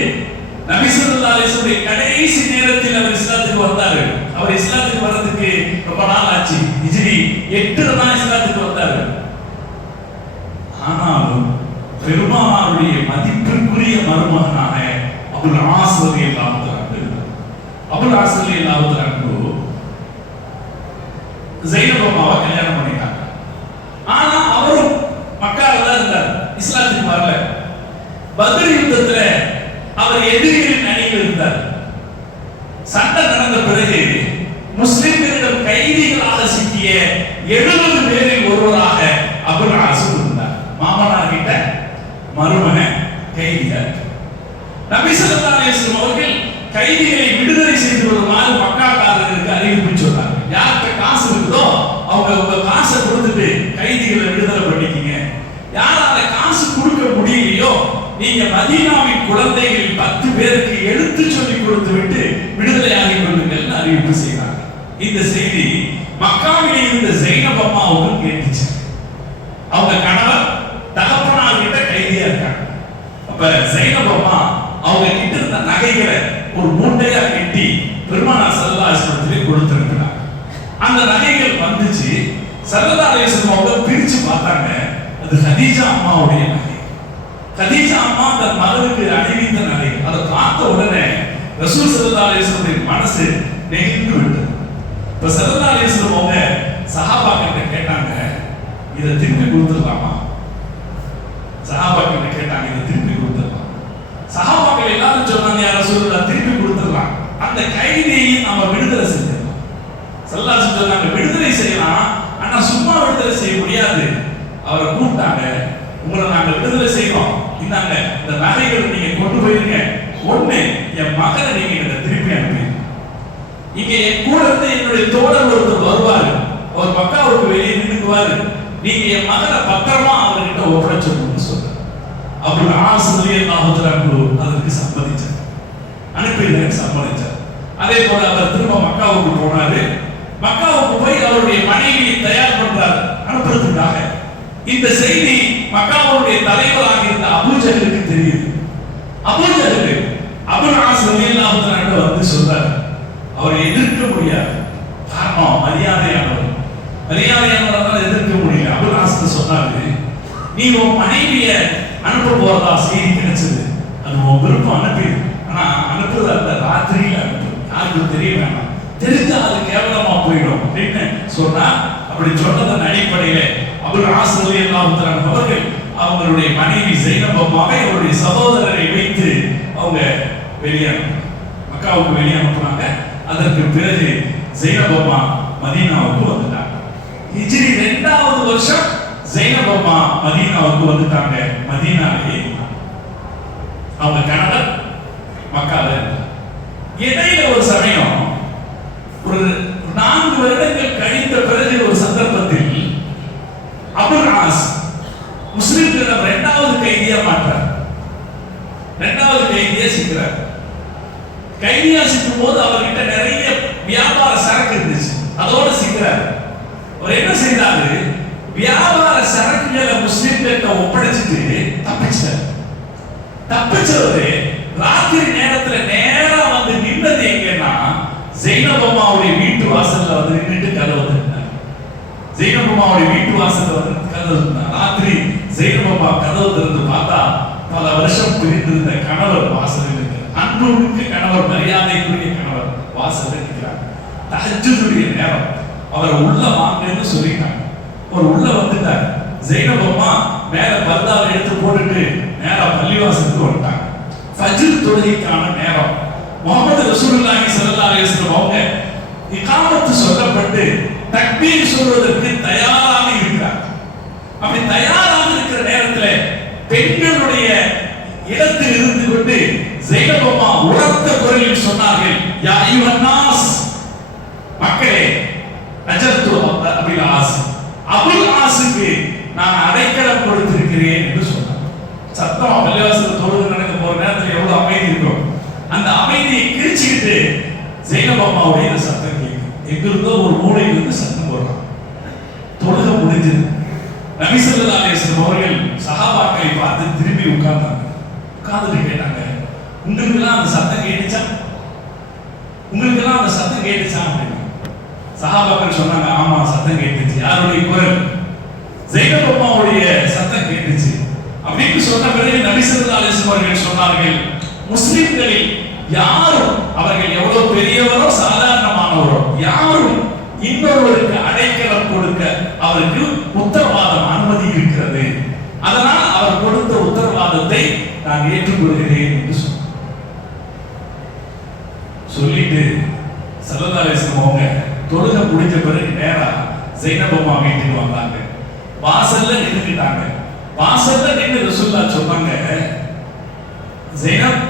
நபி ஸல்லல்லாஹு அலைஹி வஸல்லம் கடைசி நேரத்தில் அவர் இஸ்லாத்துக்கு வந்தாரு. அவர் இஸ்லாத்துக்கு வர்றதுக்கு ரொம்ப நாள் ஆச்சு. ஹிஜ்ரி 8 தான் இஸ்லாத்துக்கு வந்தாரு. ஆனாலும் பெருமானாருடைய மதிப்பிற்குரிய மருமகனாக அபுல் ஆஸ் ரலியல்லாஹு அன்ஹு, அபுல் ஆஸ் ரலியல்லாஹு அன்ஹு ஸைனப் அம்மாவை கல்யாணம் பண்ணிட்டாங்க. ஆனா அவரும் மக்கால தான் இருந்தார், இஸ்லாத்துக்கு வரல. பத்ர் யுத்தத்துல அவர் எதிரிகளின் அணியில் இருந்தார். சண்டை நடந்த பிறகு முஸ்லிம்களிடம் கைதிகளாக சிக்கிய 70 பேரில் ஒருவராக அபுல் ஆஸ் இருந்தார். மாமனார் கிட்ட மருமகன் கைதிகள். நபி ஸல்லல்லாஹு அலைஹி வஸல்லம் அவர்கள் கைதிகளை விடுதலை செய்து வருமாறு மக்காக்காரர்களுக்கு அறிவிப்பு சொன்னாங்க. யார்கிட்ட காசு இருக்குதோ அவங்க உங்க காசை கொடுத்துட்டு கைதிகளை விடுதலை பண்ணிக்கீங்க. யாரால காசு கொடுக்க முடியலையோ நீங்க மதீனாவின் குழந்தைகள் 10 பேருக்கு எடுத்து சொல்லி கொடுத்து விட்டு விடுதலை ஆகிக் கொள்ளுங்கள் அறிவிப்பு செய்தாங்க. இந்த செய்தி மக்காவில் இருந்த ஸைனப் அம்மாவுக்கு கேட்டுச்சு. அவங்க கணவர் தகப்பனார் கிட்ட கைதியா இருக்காங்க. அப்ப ஸைனப் அம்மா அவங்க கிட்ட இருந்த நகைகளை ஒரு மூட்டையா கட்டி பெருமானார் ஸல்லல்லாஹு அலைஹி வஸல்லம் கொடுத்திருக்கிறாங்க. அந்த நகைகள் வந்துச்சு. ஸல்லல்லாஹு அலைஹி வஸல்லம் அவங்க பிரிச்சு பார்த்தாங்க. அது கதீஜா அம்மாவுடைய நகை. கதீஜா அம்மா தன் மகளுக்கு அணிவித்த நகை. அதை பார்த்த உடனே ரசூல் ஸல்லல்லாஹு அலைஹி வஸல்லம் மனசு நெகிழ்ந்து விட்டது. இப்ப ஸல்லல்லாஹு அலைஹி வஸல்லம் அவங்க சஹாபாக்கிட்ட கேட்டாங்க, இதை திருப்பி கொடுத்துடலாமா? சஹாபாக்கிட்ட கேட்டாங்க, இதை திருப்பி கொடுத்துடலாம். சஹாபாக்கள் எல்லாரும் சொன்னாங்க, யார ரசூலுல்லாஹ் திருப்பி கொடுத்துடலாம், அந்த கைதியை நாம விடுதலை செஞ்சிடலாம். ஸல்லல்லாஹு அலைஹி வஸல்லம் சொன்னாங்க, விடுதலை செய்யலாம், ஆனா சும்மா விடுதலை செய்ய முடியாது. அவரை கூப்பிட்டாங்க, உங்களை நாங்க விடுதலை செய்வோம், இந்தாங்க இந்த நகைகளை நீங்க கொண்டு போயிருங்க. ஒண்ணு, என் மகனை நீங்க எனக்கு திருப்பி அனுப்பி, இங்க என் கூட இருந்து என்னுடைய தோழர் ஒருத்தர் வருவாரு, அவர் மக்காவுக்கு வெளியே நின்னுக்குவாரு, நீங்க என் மகனை பத்திரமா அவர்கிட்ட ஒப்படைச்சிடணும்னு சொல்றாரு. அப்துல் ஆஸ் ரலியல்லாஹு தஆலா அதற்கு சம்மதிச்சார், அனுப்பிடுறேன் சம்மதிச்சார். அதே போல அவர் திரும்ப மக்காவுக்கு போனாரு. மக்காவுக்கு போய் அவருடைய மனைவியை தயார் பண்றார் அனுப்புறதுக்காக. இந்த செய்தி மக்காவுடைய தலைவராக இருந்த அபூஜஹலுக்கு தெரியுது. அபூஜஹல் அபுல் ஆஸ் ரலியல்லாஹு தஆலா வந்து சொல்றாரு, அவரை எதிர்க்க முடியாது, காரணம் மரியாதையானவர், மரியாதையானவரால் எதிர்க்க முடியல. அபுல் ஆஸ் சொன்னாரு, நீ உன் மனைவியை அனுப்ப போறதா செய்தி கிடைச்சது, அது உன் விருப்பம், அனுப்பி, ஆனா அனுப்புறது அந்த ராத்திரியில அனுப்பு, யாருக்கும் தெரிய வேண்டாம், தெரிஞ்சா அது கேவலமா போயிடும் அப்படின்னு சொன்னா. அப்படி சொன்னதன் அடிப்படையில அபுல் ஆஸ் ரலியல்லாஹு தஆலா அவர்கள் அவங்களுடைய மனைவி ஸைனப் அம்மாவை அவருடைய சகோதரரை வைத்து அவங்க வெளியே மக்காவுக்கு வெளியே அனுப்புனாங்க. அதற்கு பிறகு ஸைனப் அம்மா மதீனாவுக்கு வந்துட்டாங்க. ஹிஜ்ரி 2வது வருஷம் ஸைனப் அம்மா மதீனாவுக்கு வந்துட்டாங்க. மதீனாவிலே அவங்க கணவர் மக்கால இருந்தார். இடையில ஒரு சமயம், ஒரு 4 வருடங்கள் கழிந்த பிறகு ஒரு சந்தர்ப்பத்தில் அபுல் ஆஸ் முஸ்லிம்களிடம் 2வது கைதியா மாற்றார். 2வது கைதியா சிக்கிறார். கைதியா சிக்கும் போது அவர்கிட்ட நிறைய வியாபார சரக்கு இருந்துச்சு, அதோட சிக்கிறார். அவர் என்ன செய்தாரு, வியாபார சரக்குகளை முஸ்லிம்கிட்ட ஒப்படைச்சிட்டு தப்பிச்சார். தப்பிச்சவரு ராத்திரி நேரத்துல நேரா வந்து நின்னது எங்கன்னா ஸைனப் அம்மாவுடைய வீட்டு வாசல்ல வந்து நின்னுட்டு கதவு தட்டினார். ஸைனப் அம்மாவுடைய வீட்டு வாசல்ல வந்து கதவு தட்டினார். ராத்திரி ஸைனப் அம்மா கதவு திறந்து பார்த்தா பல வருஷம் பிரிந்திருந்த கணவர் வாசலில் இருக்கிறார். அன்புக்கு கணவர், மரியாதைக்குரிய கணவர் வாசல்ல இருக்கிறார். தஹஜ்ஜுடைய நேரம், அவரை உள்ள வாங்கன்னு சொல்லிட்டாங்க. அவர் உள்ள வந்துட்டார். ஸைனப் அம்மா மேல பர்தாவை எடுத்து போட்டுட்டு நேரா பள்ளிவாசலுக்கு வந்துட்டாங்க. ஃபஜ்ர் தொழுகைக்கான நேரம். முஹம்மது ரசூலுல்லாஹி ஸல்லல்லாஹு அலைஹி வஸல்லம் அவங்க இகாமத்து சொல்லப்பட்டு தக்பீர் சொல்வதற்கு தயாராக இருக்கிறார். அப்படி தயாராக இருக்கிற நேரத்தில் பெண்களுடைய இடத்தில் இருந்து கொண்டு ஸைனப் அம்மா உரத்த குரலில் சொன்னார்கள், யா அய்யுஹன் நாஸ், மக்களே, அஜர்து அபுல் ஆஸ், அபுல் ஆஸுக்கு நான் அடைக்கலம் கொடுத்திருக்கிறேன் என்று சொன்னார். சத்தம் பள்ளிவாசல் தொழுகை நடக்க போற நேரத்தில் எவ்வளவு அமைதி இருக்கும், அந்த அமைதியை கிழிச்சுக்கிட்டு ஸைனப் அம்மாவுடைய சத்தம் கேட்கும். எங்கிருந்தோ ஒரு மூலையில் இருந்து சத்தம் போடுறான். தொழுகை முடிஞ்சது. நபி ஸல்லல்லாஹு அலைஹி வஸல்லம் அவர்கள் சஹாபாக்களை பார்த்து திரும்பி உட்கார்ந்தாங்க. உட்கார்ந்துட்டு கேட்டாங்க, உங்களுக்கெல்லாம் அந்த சத்தம் கேட்டுச்சா? உங்களுக்கெல்லாம் அந்த சத்தம் கேட்டுச்சா அப்படின்னு. சஹாபாக்கள் சொன்னாங்க, ஆமா சத்தம் கேட்டுச்சு. யாருடைய குரல்? ஸைனப் அம்மாவுடைய சத்தம் கேட்டுச்சு. அப்படின்னு சொன்ன பிறகு நபி ஸல்லல்லாஹு அலைஹி வஸல்லம் அவர்கள் சொன்னார்கள், முஸ்லிம்களில் யாரும், அவர்கள் எவ்வளவு பெரியவரோ சாதாரணமானவரோ, யாரும் இன்னொருவருக்கு அடைக்கலம் கொடுக்க அவருக்கு உத்தரவாதம் அனுமதி இருக்கிறது. அதனால் அவர் கொடுத்த உத்தரவாதத்தை நான் ஏற்றுக்கொள்கிறேன் என்று சொல்லிட்டு ஸல்லல்லாஹு அலைஹி வஸல்லம் அவங்க தொழுகை முடிஞ்ச பிறகு நேரா ஸைனப் அம்மா வீட்டுக்கு வந்தாங்க. வாசல்ல நின்னுட்டாங்க. வாசல்ல நின்று ரசூலுல்லாஹ் சொன்னாங்க, ஸைனப்,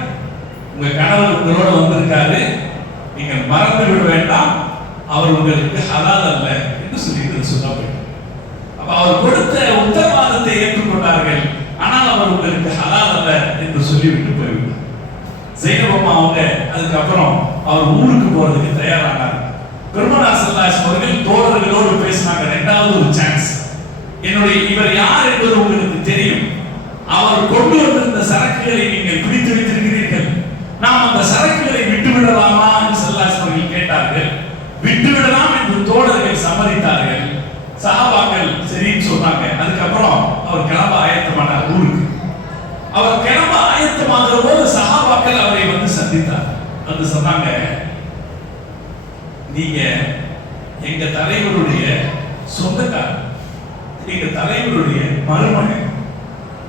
உங்க கணவர் உங்களோட வந்திருக்காரு, நீங்க மறந்து விட வேண்டாம், அவர் உங்களுக்கு ஹலால் அல்ல என்று சொல்லிட்டு சொன்னாங்க. அப்ப அவர் கொடுத்த உத்தரவாதத்தை ஏற்றுக்கொண்டார்கள், ஆனால் அவர் உங்களுக்கு ஹலால் அல்ல என்று சொல்லிவிட்டு போய்விட்டார். ஸைனப் அம்மா அவங்க அதுக்கப்புறம் அவர் ஊருக்கு போறதுக்கு தயாரானார். பெருமானார் ஸல்லல்லாஹு அலைஹி வஸல்லம் அவர்கள் தோழர்களோடு பேசினாங்க, 2வது ஒரு சான்ஸ், என்னுடைய இவர் யார் என்பது உங்களுக்கு தெரியும், அவர் கொண்டு வந்திருந்த சரக்குகளை நீங்கள் பிடித்து வைத்திருக்கிறீர்கள், நாம் அந்த சரக்குகளை விட்டுவிடலாமா என்று ஸல்லல்லாஹு அலைஹி வஸல்லம் அவர்கள் கேட்டார்கள். விட்டுவிடலாம் என்று தோழர்கள் சம்மதித்தார்கள். சஹாபாக்கள் சரின்னு சொன்னாங்க. அதுக்கப்புறம் அவர் கிளம்ப ஆயத்தமானார் ஊருக்கு. அவர் கிளம்ப ஆயத்தமாகிற போது சஹாபாக்கள் அவரை வந்து சந்தித்தார். வந்து சொன்னாங்க, நீங்க எங்க தலைவருடைய சொந்தக்காரர், எங்க தலைவருடைய மருமகன்,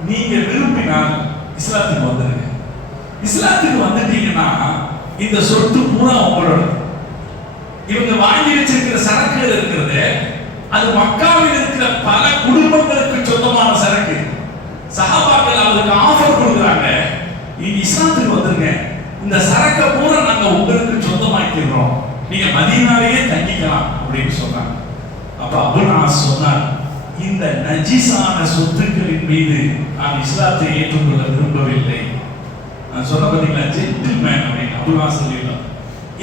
நீங்க விரும்பினால் இஸ்லாத்துக்கு வந்துருங்க. இஸ்லாத்துக்கு வந்துட்டீங்கன்னா இந்த சொத்து பூரா உங்களோட. இவங்க வாங்கி வச்சிருக்கிற சரக்குகள் இருக்கிறது, அது மக்காவில் இருக்கிற பல குடும்பங்களுக்கு சொந்தமான சரக்கு. சஹாபாக்கள் அவருக்கு ஆஃபர் கொடுக்குறாங்க, நீங்க இஸ்லாத்துக்கு வந்துருங்க, இந்த சரக்கை பூரா நாங்க உங்களுக்கு சொந்தமாக்கிறோம், நீங்க மதீனாவிலே தங்கிக்கலாம் அப்படின்னு சொன்னாங்க. அப்ப அபுல் சொன்னார், இந்த நஜீஸான சொத்துக்களின் மீது நான் இஸ்லாத்தை ஏற்றுக்கொள்ள விரும்பவில்லை. நான் சொன்ன பார்த்தீங்களா, ஜென்டில்மேன் அப்படின்னு அபுல் சொல்லிடலாம்.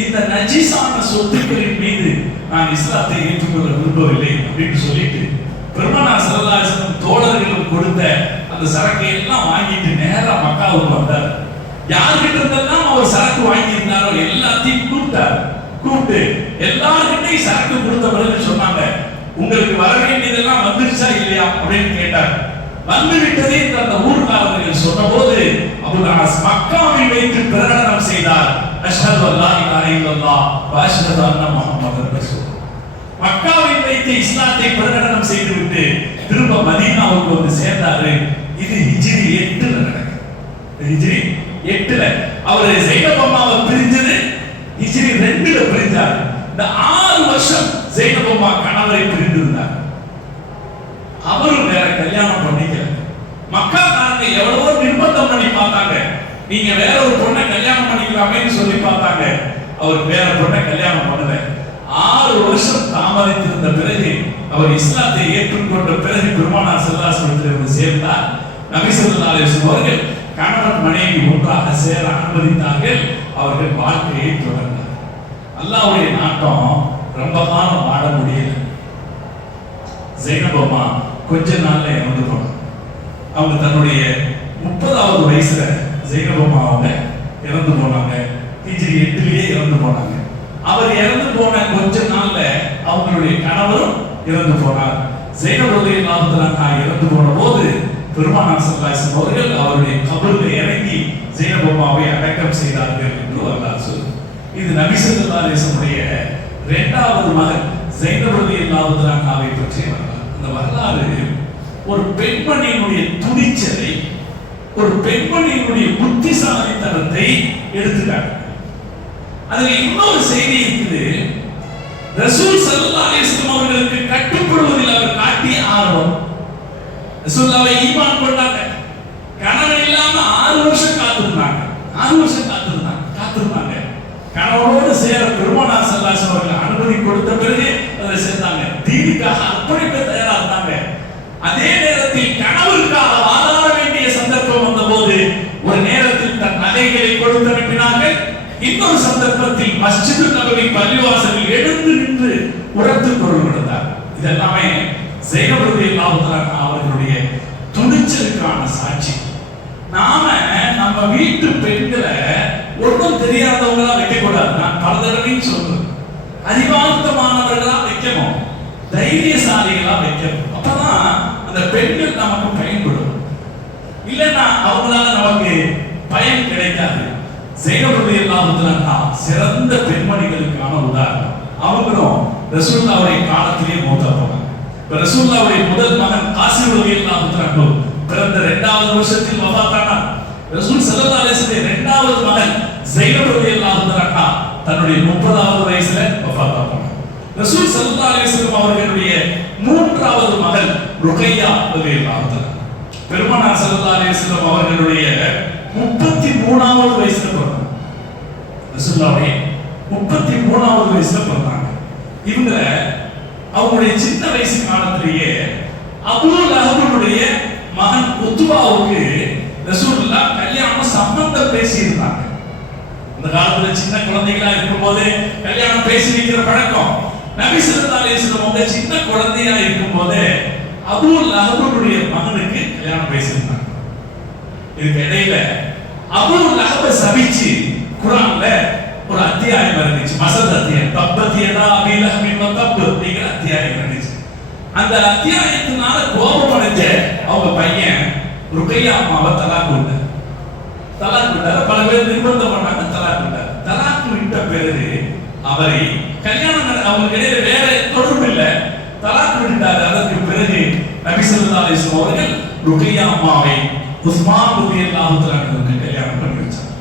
இந்த நஜீஸான சொத்துக்களின் மீது நான் இஸ்லாத்தை ஏற்றுக்கொள்ள விரும்பவில்லை அப்படின்னு சொல்லிட்டு பெருமானார் ஸல்லல்லாஹு அலைஹி வஸல்லம் தோழர்களும் கொடுத்த அந்த சரக்கை எல்லாம் வாங்கிட்டு நேரா மக்காவுக்கு வந்தார். யார்கிட்ட இருந்தெல்லாம் அவர் சரக்கு வாங்கி இருந்தாரோ எல்லாத்தையும் கூப்பிட்டு எல்லார்கிட்டையும் சரக்கு கொடுத்த பிறகு சொன்னாங்க, உங்களுக்கு வர வேண்டியதெல்லாம் வந்துருச்சா இல்லையா அப்படின்னு கேட்டார். வந்து விட்டதே அந்த ஊர்காரர்கள் சொன்னபோது அபுல் அஸ் மக்காவில் வைத்து பிரகடனம் செய்தார், அஷ்ஹது அல்லா இலாஹ இல்லல்லாஹ் வ அஷ்ஹது அன்ன முஹம்மதர் ரசூலுல்லாஹ். மக்காவில் வைத்து இஸ்லாத்தை பிரகடனம் செய்துவிட்டு திரும்ப மதீனாவுக்கு வந்து சேர்ந்தாரு. இது ஹிஜ்ரி 8ல நடக்குது. ஹிஜ்ரி 8ல அவர் ஸைனப் அம்மாவை பிரிஞ்சது ஹிஜ்ரி 2ல பிரிஞ்சார். இந்த 6 வருஷம் ஸைனப் அம்மா கணவரை பிரிந்திருந்தார். அவரும் வேற கல்யாணம் பண்ணிக்கல. மக்காக்காரங்க எவ்வளவோ நிர்பந்தம் பண்ணி பார்த்தாங்க, நீங்க வேற ஒரு பொண்ணை கல்யாணம் பண்ணிக்கலாமேன்னு சொல்லி பார்த்தாங்க. அவர் வேற பொண்ணை கல்யாணம் பண்ணல. 6 வருஷம் தாமதித்திருந்த பிறகு அவர் இஸ்லாத்தை ஏற்றுக்கொண்ட பிறகு பெருமானார் ஸல்லல்லாஹு அலைஹி வஸல்லம் சேர்ந்தார். நபி ஸல்லல்லாஹு அலைஹி வஸல்லம் அவர்கள் கணவன் மனைவி ஒன்றாக சேர அனுமதித்தார்கள். அவர்கள் வாழ்க்கையை தொடர்ந்தார். அல்லாஹ்வுடைய நாட்டம் ரொம்ப காலம் வாழ முடியல. ஸைனப் அம்மா கொஞ்ச நாள்ல இறந்து போனாங்க. அவங்க தன்னுடைய 30வது வயசுல ஸைனப் அம்மா அவங்க இறந்து போனாங்க. ஹிஜ்ரி 8லயே இறந்து போனாங்க. அவர் இறந்து போன கொஞ்ச நாள்ல அவங்களுடைய கணவரும் இறந்து போனார். ஸைனப் ரலியல்லாஹு அன்ஹா இறந்து போன போது பெருமானார் ஸல்லல்லாஹு அலைஹி வஸல்லம் அவர்கள் அவருடைய கபரில் இறங்கி ஸைனப் அம்மாவை அடக்கம் செய்தார்கள் என்று வரலாறு சொல்லுது. இது நபி ஸல்லல்லாஹு அலைஹி வஸல்லம் 2வது மகன் ஸைனப் ரலியல்லாஹு அன்ஹாவை பற்றிய வரலாறு. அந்த வரலாறு ஒரு பெண்மணியினுடைய துணிச்சலை, ஒரு பெண்மணியினுடைய புத்திசாலித்தனத்தை எடுத்துக்காட்டு. அதுல இன்னொரு செய்தி இருக்குது. ரசூல் ஸல்லல்லாஹு அலைஹி வஸல்லம் அவர்களுக்கு கட்டுப்படுவதில் அவர் காட்டிய ஆர்வம். ரசூலுல்லாஹ்வை ஈமான் கொண்டாங்க. கணவன் இல்லாம 6 வருஷம் காத்திருந்தாங்க. 6 வருஷம் காத்திருந்தாங்க. கணவனோடு சேர பெருமானார் ஸல்லல்லாஹு அலைஹி வஸல்லம் அவர்கள் அனுமதி கொடுத்த பிறகு அதை சேர்ந்தாங்க. தீனுக்காக அர்ப்பணிக்க தயாரா இருந்தாங்க. அதே நேரத்தில் கணவருக்காக வாதாட வேண்டிய சந்தர்ப்பம் வந்த போது ஒரு நேரத்தில் தன் நகைகளை கொடுத்து அனுப்பினார்கள். இன்னொரு சந்தர்ப்பத்தில் மஸ்ஜித் நபவி பள்ளிவாசலில் எழுந்து நின்று உரத்து பொருள் கொடுத்தார். இதெல்லாமே ஸைனப் ரலியல்லாஹு அன்ஹா அவர்களுடைய துணிச்சலுக்கான சாட்சி. நாம நம்ம வீட்டு பெண்களை ஒன்றும் தெரியாதவங்களா வைக்க கூடாது. நான் பல தடவையும் சொல்றேன், அறிவார்த்தமானவர்களா வைக்கணும், தைரியசாலிகளா வைக்கணும். அப்பதான் அந்த பெண்கள் நமக்கு பயன்படும். இல்லைன்னா அவங்களால நமக்கு பயன் கிடைக்காது. ஸைனப் ரலியல்லாஹு அன்ஹா சிறந்த பெண்மணிகளுக்கான உதாரணம். அவங்களும் ரசூலுல்லாஹ்வுடைய காலத்திலே மௌத்தா போனாங்க. ரசூலுல்லாஹ்வுடைய முதல் மகன் காசிம் ரலியல்லாஹு அன்ஹு பிறந்த 2வது வருஷத்தில் வஃபாத்தானார். ரசூல் ஸல்லல்லாஹு அலைஹி வஸல்லம் 2வது மகன் ஸைனப் ரலியல்லாஹு அன்ஹா தன்னுடைய 30வது வயசுல வஃபாத்தா போனார். ரசூல் ஸல்லல்லாஹு அலைஹி வஸல்லம் அவர்களுடைய 3வது மகள் ருகையா ரலியல்லாஹு அன்ஹா பெருமானார் ஸல்லல்லாஹு அலைஹி வஸல்லம் அவர்களுடைய 33வது வயசுல பிறந்தாங்க. ரசூலுல்லாஹ்வுடைய 33வது வயசுல பிறந்தாங்க. இவங்க அவங்களுடைய சின்ன வயசு காலத்திலேயே அபூ லஹபுடைய மகன் உத்பாவுக்கு ரசூலுல்லாஹ் கல்யாணம் சம்பந்தம் பேசி இருந்தாங்க. இந்த காலத்துல சின்ன குழந்தைகளா இருக்கும்போது கல்யாணம் பேசி வைக்கிற பழக்கம். நபி ஸல்லல்லாஹு அலைஹி வஸல்லம் அவங்க சின்ன குழந்தையா இருக்கும்போது அபூ லஹபுடைய மகனுக்கு கல்யாணம் பேசியிருந்தாங்க. இதுக்கு இடையில அபூ லஹப சபிச்சு குர்ஆன்ல ஒரு அத்தியாயம் இருந்துச்சு, மஸத் அத்தியாயம். தப்பத் யதா அபீ லஹபின் வ தப் அப்படிங்கிற அத்தியாயம் இருந்துச்சு. அந்த அத்தியாயத்தினால கோபம் அடைஞ்ச அவங்க பையன் ருக்கையா அம்மாவை தலாக் விட்டார். தலாக் விட்டார். பல பேர் நிர்பந்தம் பண்ணாங்க, தலாக் விட்டார். தலாக் விட்ட பிறகு அவரை கல்யாணம் அவங்களுக்கு இடையில வேற தொடர்பு இல்லை, தலாக் விட்டார். அதற்கு பிறகு நபி ஸல்லல்லாஹு அலைஹி வஸல்லம் அவர்கள் ருக்கையா அம்மாவை உஸ்மான் ரலியல்லாஹு தஆலா அன்ஹுவுக்கு கல்யாணம் பண்ணி வச்சார்.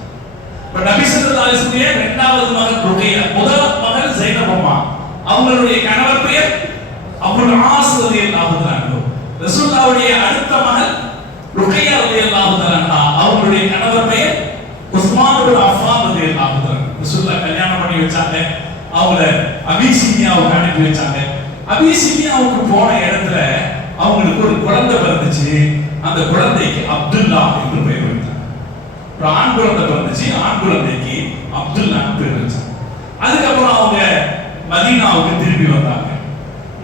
இப்ப நபி ஸல்லல்லாஹு அலைஹி வஸல்லம் இரண்டாவது மகள் ருக்கையா, முதல் மகள் ஸைனப் அம்மா, அவங்களுடைய கணவர் பெயர் அபுல் ஆஸ் ரலியல்லாஹு தஆலா அன்ஹு. ரசூலுல்லாஹ்வுடைய அடுத்த மகள் ருக்கையா ரலியல்லாஹு தஆலா, அவங்களுடைய கணவர் பெயர் உஸ்மான் இப்னு அஃபான் ரலியல்லாஹு தஆலா. ரசூலுல்லாஹ் கல்யாணம் பண்ணி வச்சாங்க. அவங்கள அபிசீனியாவுக்கு அனுப்பி வச்சாங்க. அபிசீனியாவுக்கு போன இடத்துல அவங்களுக்கு ஒரு குழந்தை பிறந்துச்சு. அந்த குழந்தைக்கு அப்துல்லா என்று பெயர் வைத்தாங்க. ஒரு ஆண் குழந்தை பிறந்துச்சு, ஆண் குழந்தைக்கு அப்துல்லான்னு பேர் வச்சாங்க. அதுக்கப்புறம் அவங்க மதீனாவுக்கு திரும்பி வந்தாங்க.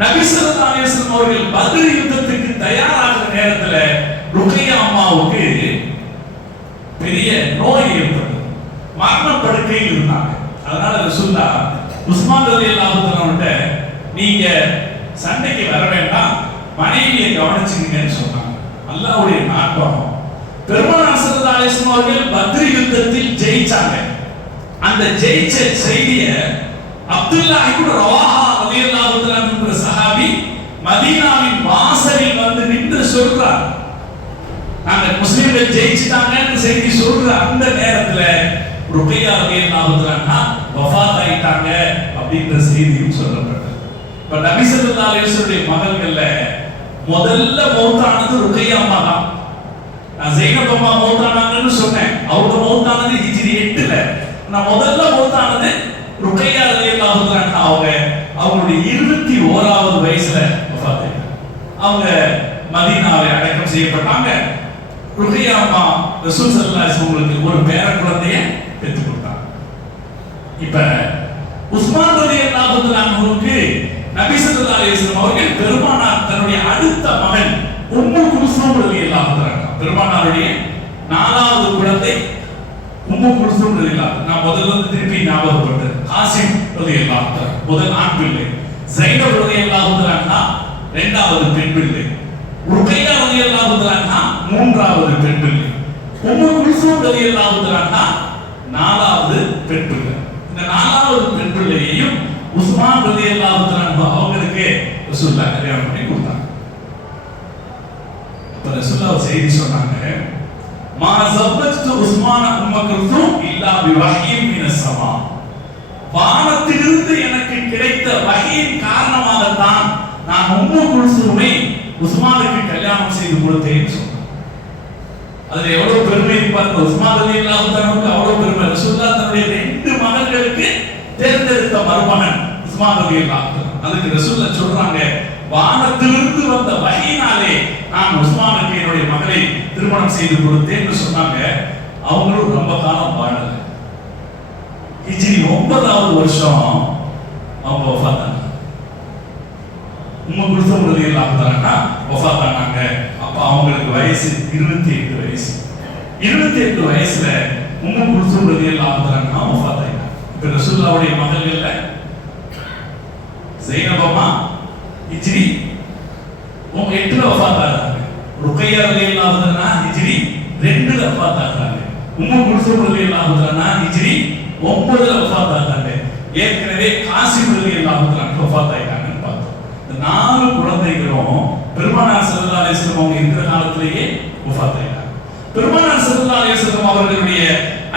நபி ஸல்லல்லாஹு அலைஹி வஸல்லம் அவர்கள் பத்ர் யுத்தத்துக்கு தயாராகிற நேரத்துல ருக்கையா அம்மாவுக்கு பெரிய நோய் ஏற்பட்டது, மரண படுக்கையில் இருந்தாங்க. அதனால ரசூலுல்லாஹ் உஸ்மான் ரலியல்லாஹு தஆலாவுட்ட நீங்க சண்டைக்கு வர வேண்டாம், மனைவியை கவனிச்சுக்கங்கன்னு சொன்னாங்க. அல்லாஹ்வுடைய நாட்டம். பெருமானார் ஸல்லல்லாஹு அலைஹி வஸல்லம் அவர்கள் பத்ர் யுத்தத்தில் ஜெயிச்சாங்க. அந்த ஜெயிச்ச செய்தியை அப்துல்லாஹ் இப்னு ரவாஹா ரலியல்லாஹு தஆலா என்ற சஹாபி மதீனாவின் வாசலில் வந்து நின்று சொல்றார். நாங்க முஸ்லிம்கள் ஜெயிச்சிட்டாங்கன்னு செய்தி சொல்ற அந்த நேரத்துல ருக்கையா ரலியல்லாஹு தஆலா வஃபாத் ஆயிட்டாங்க அப்படின்ற செய்தியும் சொல்லப்பட்டது. இப்ப நபி ஸல்லல்லாஹு அலைஹி வஸல்லம் மகள்கள்ல முதல்ல மௌத்தானது ருக்கையா அம்மா தான். நான் ஸைனப் அம்மா மௌத்தானாங்கன்னு சொன்னேன். அவங்க மௌத்தானது ஹிஜ்ரி 8ல. நான் முதல்ல மௌத்தானது ருக்கையா ரலியல்லாஹு தஆலா. அவங்களுடைய 21வது வயசுல வஃபாத் ஆயிட்டாங்க. அவங்க மதீனாவில் அடக்கம் செய்யப்பட்டாங்க. ருக்கையா அம்மா ரசூல் ஸல்லல்லாஹு அலைஹி வஸல்லம் ஒரு பேர குழந்தையை பெற்றுக் கொடுத்தாங்க. இப்ப உஸ்மான் ரலியல்லாஹு தஆலா அன்ஹுவுக்கு நபி ஸல்லல்லாஹு அலைஹி வஸல்லம் அவர்கள் பெருமானார் தன்னுடைய அடுத்த மகன் உம்மு குல்சூம் ரலியல்லாஹு தஆலா, பெருமானாருடைய 4வது குழந்தை உம்மு குல்சூம் ரலியல்லாஹு. நான் முதல்ல திருப்பி ஞாபகப்படுத்தேன். காசிம் ரலியல்லாஹு தஆலா முதல் ஆண் பிள்ளை, ஸைனப் ரலியல்லாஹு தஆலா 2வது பெண் பிள்ளை, ருக்கையா ரலியல்லாஹு தஆலா 3வது பெண் பிள்ளை, உம்மு குல்சூம் ரலியல்லாஹு தஆலா 4வது பெண் பிள்ளை. இந்த 4வது பெண் பிள்ளையையும் உஸ்மான் ரலியல்லாஹு தஆலா அவங்களுக்கு ரசூலுல்லாஹ் கல்யாணம் பண்ணி கொடுத்தாங்க. அப்ப ரசூலுல்லாஹ் செய்தி சொன்னாங்க, மா ஸவ்வஜ்து உஸ்மான உம்ம குல்சூம் இல்லா பிவஹீன் மினஸ் ஸமா. வானத்திலிருந்து எனக்கு கிடைத்த வஹீயின் காரணமாகத்தான் நான் உம்மு குல்சூமை உஸ்மானுக்கு கல்யாணம் செய்து கொடுத்தேன்னு சொன்னாங்க. அதுல எவ்வளவு பெருமை பாருங்க. உஸ்மான் ரலியல்லாஹு தஆலாவுக்கு அவ்வளவு பெருமை. ரசூலுல்லாஹ் தன்னுடைய 2 மகன்களுக்கு தேர்ந்தெடுத்த மருமகன் உஸ்மான் ரலியல்லாஹு தஆலா. அதுக்கு ரசூலுல்லாஹ் சொல்றாங்க, வானத்திலிருந்து வந்த வஹீனாலே நான் உஸ்மானுக்கு என்னுடைய மகளை திருமணம் செய்து கொடுத்தேன்னு சொன்னாங்க. அவங்களும் ரொம்ப காலம் வாழல. ஹிஜ்ரி 9வது வருஷம் அவங்க வஃபாத் ஆனாங்க. உம்மு குல்சூம் ரலியல்லாஹு தஆலா வஃபாத் ஆனாங்க. அப்ப அவங்களுக்கு வயசு 28 வயசு. 28 வயசுல உம்மு குல்சூம் ரலியல்லாஹு தஆலா வஃபாத் ஆயிட்டாங்க. இப்ப ரசூலுல்லாஹ்வுடைய மகள்கள்ல ஸைனப் அம்மா ஹிஜ்ரி 8ல வஃபாத் ஆனாங்க. ருக்கையா ரலியல்லாஹு தஆலா ஹிஜ்ரி 2ல வஃபாத் ஆனாங்க. உம்மு குல்சூம் ரலியல்லாஹு தஆலா ஹிஜ்ரி 9ல வஃபாத் ஆனாங்க. ஏற்கனவே காசிம் ரலியல்லாஹு தஆலா வஃபாத் ஆயிட்டாங்கன்னு பார்த்தோம். இந்த 4 குழந்தைகளும் பெருமானார் ஸல்லல்லாஹு அலைஹி வஸல்லம் அவங்க இருக்கிற காலத்திலேயே வஃபாத் ஆயிட்டாங்க. பெருமானார் ஸல்லல்லாஹு அலைஹி வஸல்லம் அவர்களுடைய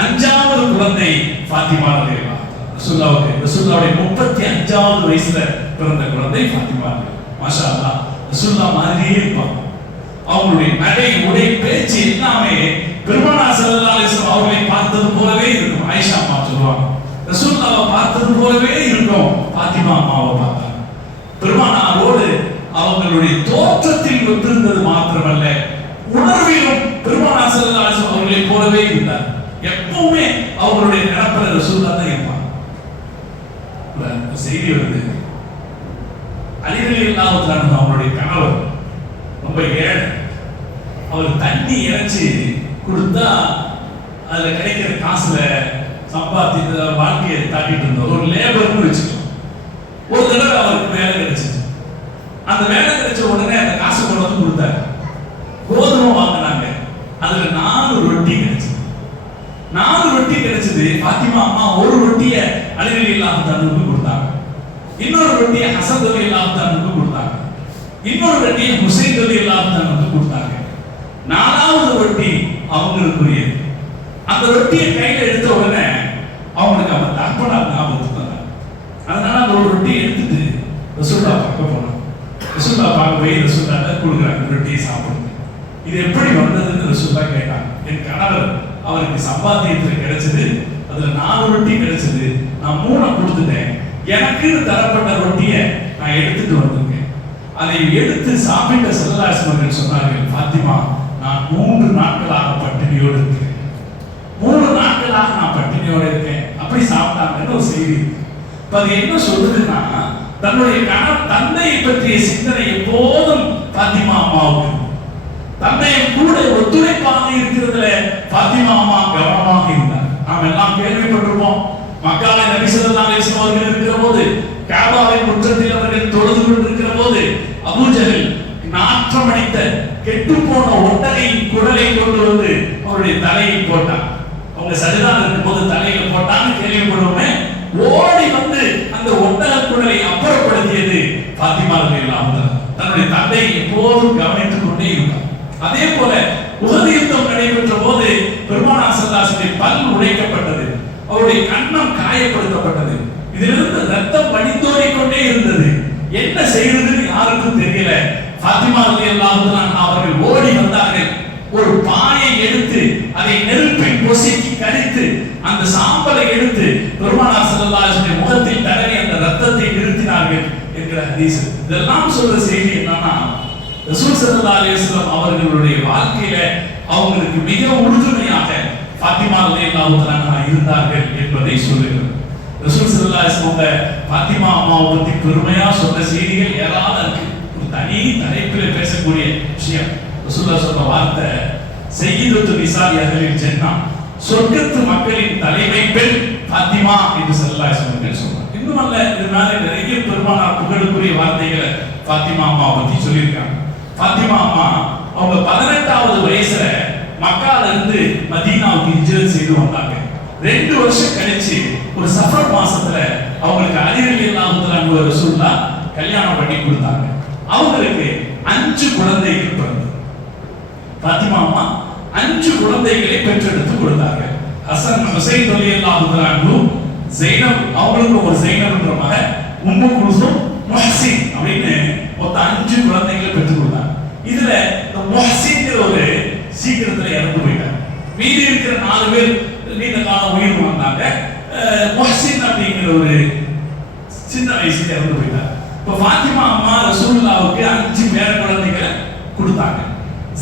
5வது குழந்தை ஃபாத்திமா ரலியல்லாஹு ரசூலுல்லாஹ்வுடைய 35வது வயசுல பிறந்த குழந்தை ஃபாத்திமா. மாஷா அல்லாஹ், ரசூலுல்லாஹ் மாதிரியே இருப்பாங்க. அவங்களுடைய நடை, உடை, பேச்சு எல்லாமே பெருமானார் ஸல்லல்லாஹு அலைஹி வஸல்லம் அவர்களை பார்த்தது போலவே இருக்கும். ஆயிஷா அம்மா சொல்லுவாங்க, ரசூலுல்லாஹ்வை பார்த்தது போலவே இருக்கும். ஃபாத்திமா அம்மாவை பார்த்தாங்க. பெருமானாரோடு அவங்களுடைய தோற்றத்தில் ஒத்திருந்தது மாத்திரமல்ல, உணர்விலும் பெருமானார் ஸல்லல்லாஹு அலைஹி வஸல்லம் அவர்களை போலவே இருந்தார். எப்பவுமே அவங்களுடைய நினைப்பில் ரசூலுல்லாஹ் தான் இருப்பாங்க. செய்தி வருது, அலி ரலியல்லாஹு தஆலா அவங்களுடைய கணவர் ரொம்ப ஏழை. அவர் தண்ணி இறைச்சி கொடுத்தா அதுல கிடைக்கிற காசுல சம்பாதி வாழ்க்கையை தாக்கிட்டு இருந்தோம். ஒரு லேபர்னு வச்சுக்கணும். ஒரு தடவை அவருக்கு வேலை கிடைச்சிச்சு. அந்த வேலை கிடைச்ச உடனே அந்த காசு கொண்டு வந்து கொடுத்தாரு. அதுல 4 ரொட்டி கிடைச்சது. 4 ரொட்டி கிடைச்சது. பாத்திமா அம்மா ஒரு ரொட்டியை அலி ரலியல்லாஹு தஆலாவுக்கு கொடுத்தாங்க, இன்னொரு ரொட்டியை ஹசன் ரலியல்லாஹு தஆலாவுக்கு கொடுத்தாங்க, இன்னொரு ரொட்டியை ஹுசைன் ரலியல்லாஹு தஆலாவுக்கு கொடுத்தாங்க. 4வது ரொட்டி அவங்களுக்குரியது. அந்த ரொட்டியை கையில எடுத்த உடனே அவங்களுக்கு அவங்க தகப்பனார் ஞாபகத்துக்கு வந்தாங்க. அதனால அந்த ஒரு ரொட்டியை எடுத்துட்டு ரசூலுல்லாஹ் பார்க்க போனாங்க. ரசூலுல்லாஹ் பார்க்க போய் ரசூலுல்லாஹ் கொடுக்குறாங்க, ரொட்டியை சாப்பிடுங்க. இது எப்படி வந்ததுன்னு ரசூலுல்லாஹ் கேட்டாங்க. என் கணவர் அவருக்கு சம்பாத்தியத்தில் கிடைச்சது, அதுல 4 ரொட்டி கிடைச்சது, நான் 3 கொடுத்துட்டேன், எனக்கு தரப்பட்ட ரொட்டியை நான் எடுத்துட்டு வந்திருக்கேன். அதை எடுத்து சாப்பிட்ட ஸல்லல்லாஹு அலைஹி வஸல்லம் சொன்னார்கள், பாத்திமா நான் 3 நாட்களாக பட்டினியோடு இருக்கேன், 3 நாட்களாக நான் பட்டினியோடு இருக்கேன். அப்படி சாப்பிட்டாங்கன்னு ஒரு செய்தி. அது என்ன சொல்றதுன்னா, தன்னுடைய தந்தையை பற்றிய சிந்தனை எப்போதும் பாத்திமா அம்மாவுக்கு, தந்தையை கூட ஒத்துழைப்பாக இருக்கிறதுல பாத்திமா அம்மா கவனமாக இருந்தார். நாம் எல்லாம் கேள்விப்பட்டிருப்போம். மக்கால நபி ஸல்லல்லாஹு அலைஹி வஸல்லம் அவர்கள் இருக்கிற போது, காபாவின் முற்றத்தில் அவர்கள் தொழுது கொண்டிருக்கிற போது, அபூஜஹல் நாற்றம் அடித்த கெட்டு போன ஒட்டகையின் குடலை கொண்டு வந்து அவருடைய தலையில் போட்டான். அவங்க சஜிதால இருக்கும் போது தலையில போட்டான்னு கேள்விப்படுவோமே, ஓடி வந்து அந்த ஒட்டக குடலை அப்புறப்படுத்தியது பாத்திமா ரலியல்லாஹு அன்ஹா. தன்னுடைய தந்தையை எப்போதும் கவனித்துக் கொண்டே இருந்தார். அதே போல உஹது யுத்தம் நடைபெற்ற போது பெருமானார் ஸல்லல்லாஹு அலைஹி வஸல்லம் பல் உடைக்கப்பட்டது, அவருடைய கன்னம் காயப்படுத்தப்பட்டது, இதிலிருந்து ரத்தம் வடிந்தோடிக் கொண்டே இருந்தது. என்ன செய்யறதுன்னு யாருக்கும் தெரியல. பாத்திமா ரலியல்லாஹு அன்ஹா அவர்கள் ஓடி வந்தார்கள். ஒரு பாயை எடுத்து அதை நெருப்பில் பொசுக்கி கரித்து அந்த சாம்பலை எடுத்து பெருமானார் ஸல்லல்லாஹு அலைஹி வஸல்லம் முகத்தில் தடவி அந்த ரத்தத்தை நிறுத்தினார்கள் என்கிற ஹதீஸ். இதெல்லாம் சொல்ற செய்தி என்னன்னா, ரசூல் ஸல்லல்லாஹு அலைஹி வஸல்லம் அவர்களுடைய வாழ்க்கையில அவங்களுக்கு மிக உறுதுணையாக பாத்திமா ரலியல்லாஹு அன்ஹா இருந்தார்கள் என்பதை சொல்லுகிறது. ரசூல் ஸல்லல்லாஹு அலைஹி வஸல்லம் பாத்திமா அம்மாவை பத்தி பெருமையா சொன்ன செய்திகள் ஏராளம் இருக்கு. ஒரு தனி தலைப்பில் பேசக்கூடிய விஷயம். ரசூலுல்லாஹ் சொன்ன வார்த்தை, சய்யிதத்து நிசாஇ அஹ்லில் ஜன்னah, சொர்க்கத்து மக்களின் தலைமை பெண் பாத்திமா என்று ஸல்லல்லாஹு அலைஹி வஸல்லம் சொன்னார். இன்னும் அல்ல, இதனால நிறைய பெருமானார் புகழுக்குரிய வார்த்தைகளை பாத்திமா அம்மா பத்தி சொல்லியிருக்காங்க. பாத்திமா அம்மா அவங்க 18வது வயசுல மக்கால இருந்து மதீனாவுக்கு ஹிஜ்ரத் செய்து வந்தாங்க. 2 வருஷம் கழிச்சு ஒரு சஃபர் மாசத்துல அவங்களுக்கு அலி ரலியல்லாஹு தஆலா ரசூலுல்லாஹ் கல்யாணம் பண்ணி கொடுத்தாங்க. அவங்களுக்கு 5 குழந்தைகள் பிறந்தது. பாத்திமா அம்மா 5 குழந்தைகளை பெற்றெடுத்து கொடுத்தாங்க. ஹசன் ஹுசைன் ரலியல்லாஹு தஆலா, ஜைனப் அவங்களுக்கு ஒரு ஜைனப்ன்ற மகன், உம்மு குல்சூம், முஹ்சின் அப்படின்னு மொத்தம் 5 குழந்தைகளை பெற்று கொடுத்தாங்க. இதுல இந்த முஹ்சின்ங்கிற ஒரு சீக்கிரத்துல இறந்து போயிட்டாங்க. மீதி இருக்கிற 4 பேர் நீண்ட காலம் உயிர் வாழ்ந்தாங்க. முஹ்சின் அப்படிங்கிற ஒரு சின்ன வயசுல இறந்து போயிட்டாங்க. இப்ப பாத்திமா அம்மா ரசூலுல்லாஹ்வுக்கு 5 பேர குழந்தைகளை கொடுத்தாங்க.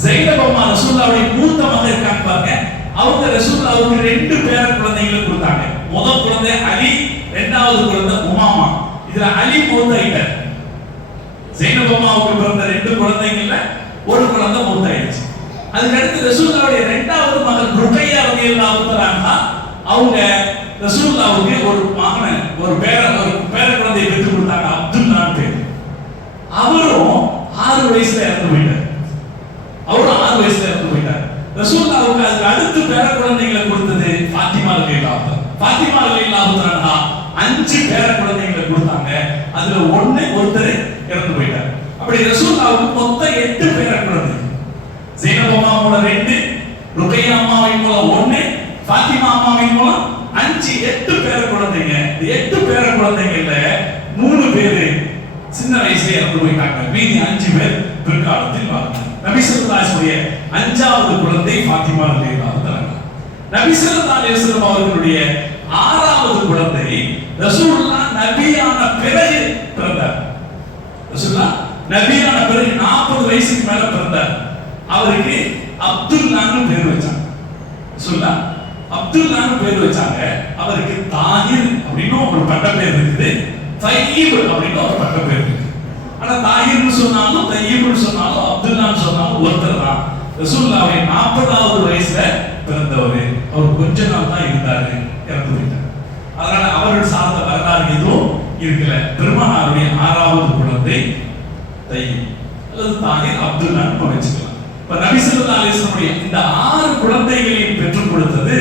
ஜைனப் அம்மா ரசூலுல்லாஹ்வுடைய மூத்த மகன் இருக்காங்க பாருங்க, அவங்க ரசூலுல்லாஹ்வுக்கு 2 பேர குழந்தைகளை கொடுத்தாங்க. முதல் குழந்தை அலி, 2வது குழந்தை உமாமா. இதுல அலி மூத்தாயிட்டார். ஜைனப் அம்மாவுக்கு பிறந்த 2 குழந்தைகள்ல ஒரு குழந்தை மூத்தாயிடுச்சு. அதுக்கு அடுத்து ரசூலுல்லாஹ்வுடைய 2வது மகள் ருக்கையா ரலியல்லாஹு தஆலா, அவங்க ரசூலுல்லாஹ்வுக்கு ஒரு மகன், ஒரு பேர குழந்தையை பெற்று கொடுத்தாங்க, அப்துல்லாஹ் பேர். அவரும் 6 வயசுல இறந்து போயிட்டார். ரசூலுல்லாஹ்வுக்கு அதுக்கு அடுத்து பேர குழந்தைகளை கொடுத்தது பாத்திமா ரலியல்லாஹு அன்ஹா. பாத்திமா ரலியல்லாஹு அன்ஹா 5 பேர குழந்தைகளை கொடுத்தாங்க. அதுல ஒருத்தர் இறந்து போயிட்டார். அப்படி ரசூலுல்லாஹ்வுக்கு மொத்தம் 8 பேர குழந்தைகள். ஜைனப் அம்மாவோட 2, ருக்கையா அம்மாவின் மூலம் 1, பாத்திமா அம்மாவின் மூலம் 5, 8 பேர குழந்தைங்க. இந்த 8 பேர குழந்தைகள்ல 3 பேரு சின்ன வயசுல இறந்து போயிட்டாங்க. மீதி 5 பேர் பிற்காலத்தில் வாழ்ந்தாங்க. நபி ஸல்லல்லாஹு அலைஹி வஸல்லம் 5வது குழந்தை பாத்திமா ரலியல்லாஹு அன்ஹா. நபி ஸல்லல்லாஹு அலைஹி வஸல்லம் அவர்களுடைய 6வது குழந்தை ரசூலுல்லாஹ் நபியான பிறகு பிறந்தார். ரசூலுல்லாஹ் நபியான பிறகு 40 வயசுக்கு மேல பிறந்தார். அவருக்கு அப்துல்லாஹ்னு பேர் வச்சாங்க. ரசூலுல்லாஹ் அப்துல்லாஹ்னு பேர் வச்சாங்க. அவருக்கு தாஹிர் அப்படின்னு ஒரு பட்ட பேர் இருக்குது, தய்யிப் அப்படின்னு ஒரு பட்ட பேர் இருக்கு. ஆனா தாஹிர்னு சொன்னாலும் தய்யிப்னு சொன்னாலும் அப்துல்லாஹ்னு சொன்னாலும் ஒருத்தர் தான். ரசூலுல்லாஹ்வை 40வது வயசுல பிறந்தவர். அவர் கொஞ்ச நாள் தான் இருந்தாரு, இறந்து போயிட்டார். அதனால அவர்கள் சார்ந்த வரலாறு எதுவும் இருக்கல. பெருமானாருடைய 6வது குழந்தை தய்யிப் அல்லது தாஹிர், அப்துல்லாஹ்னு வச்சுக்கலாம். இப்ப நபி ஸல்லல்லாஹு அலைஹி வஸல்லம் இந்த 6 குழந்தைகளையும் பெற்றுக் கொடுத்தது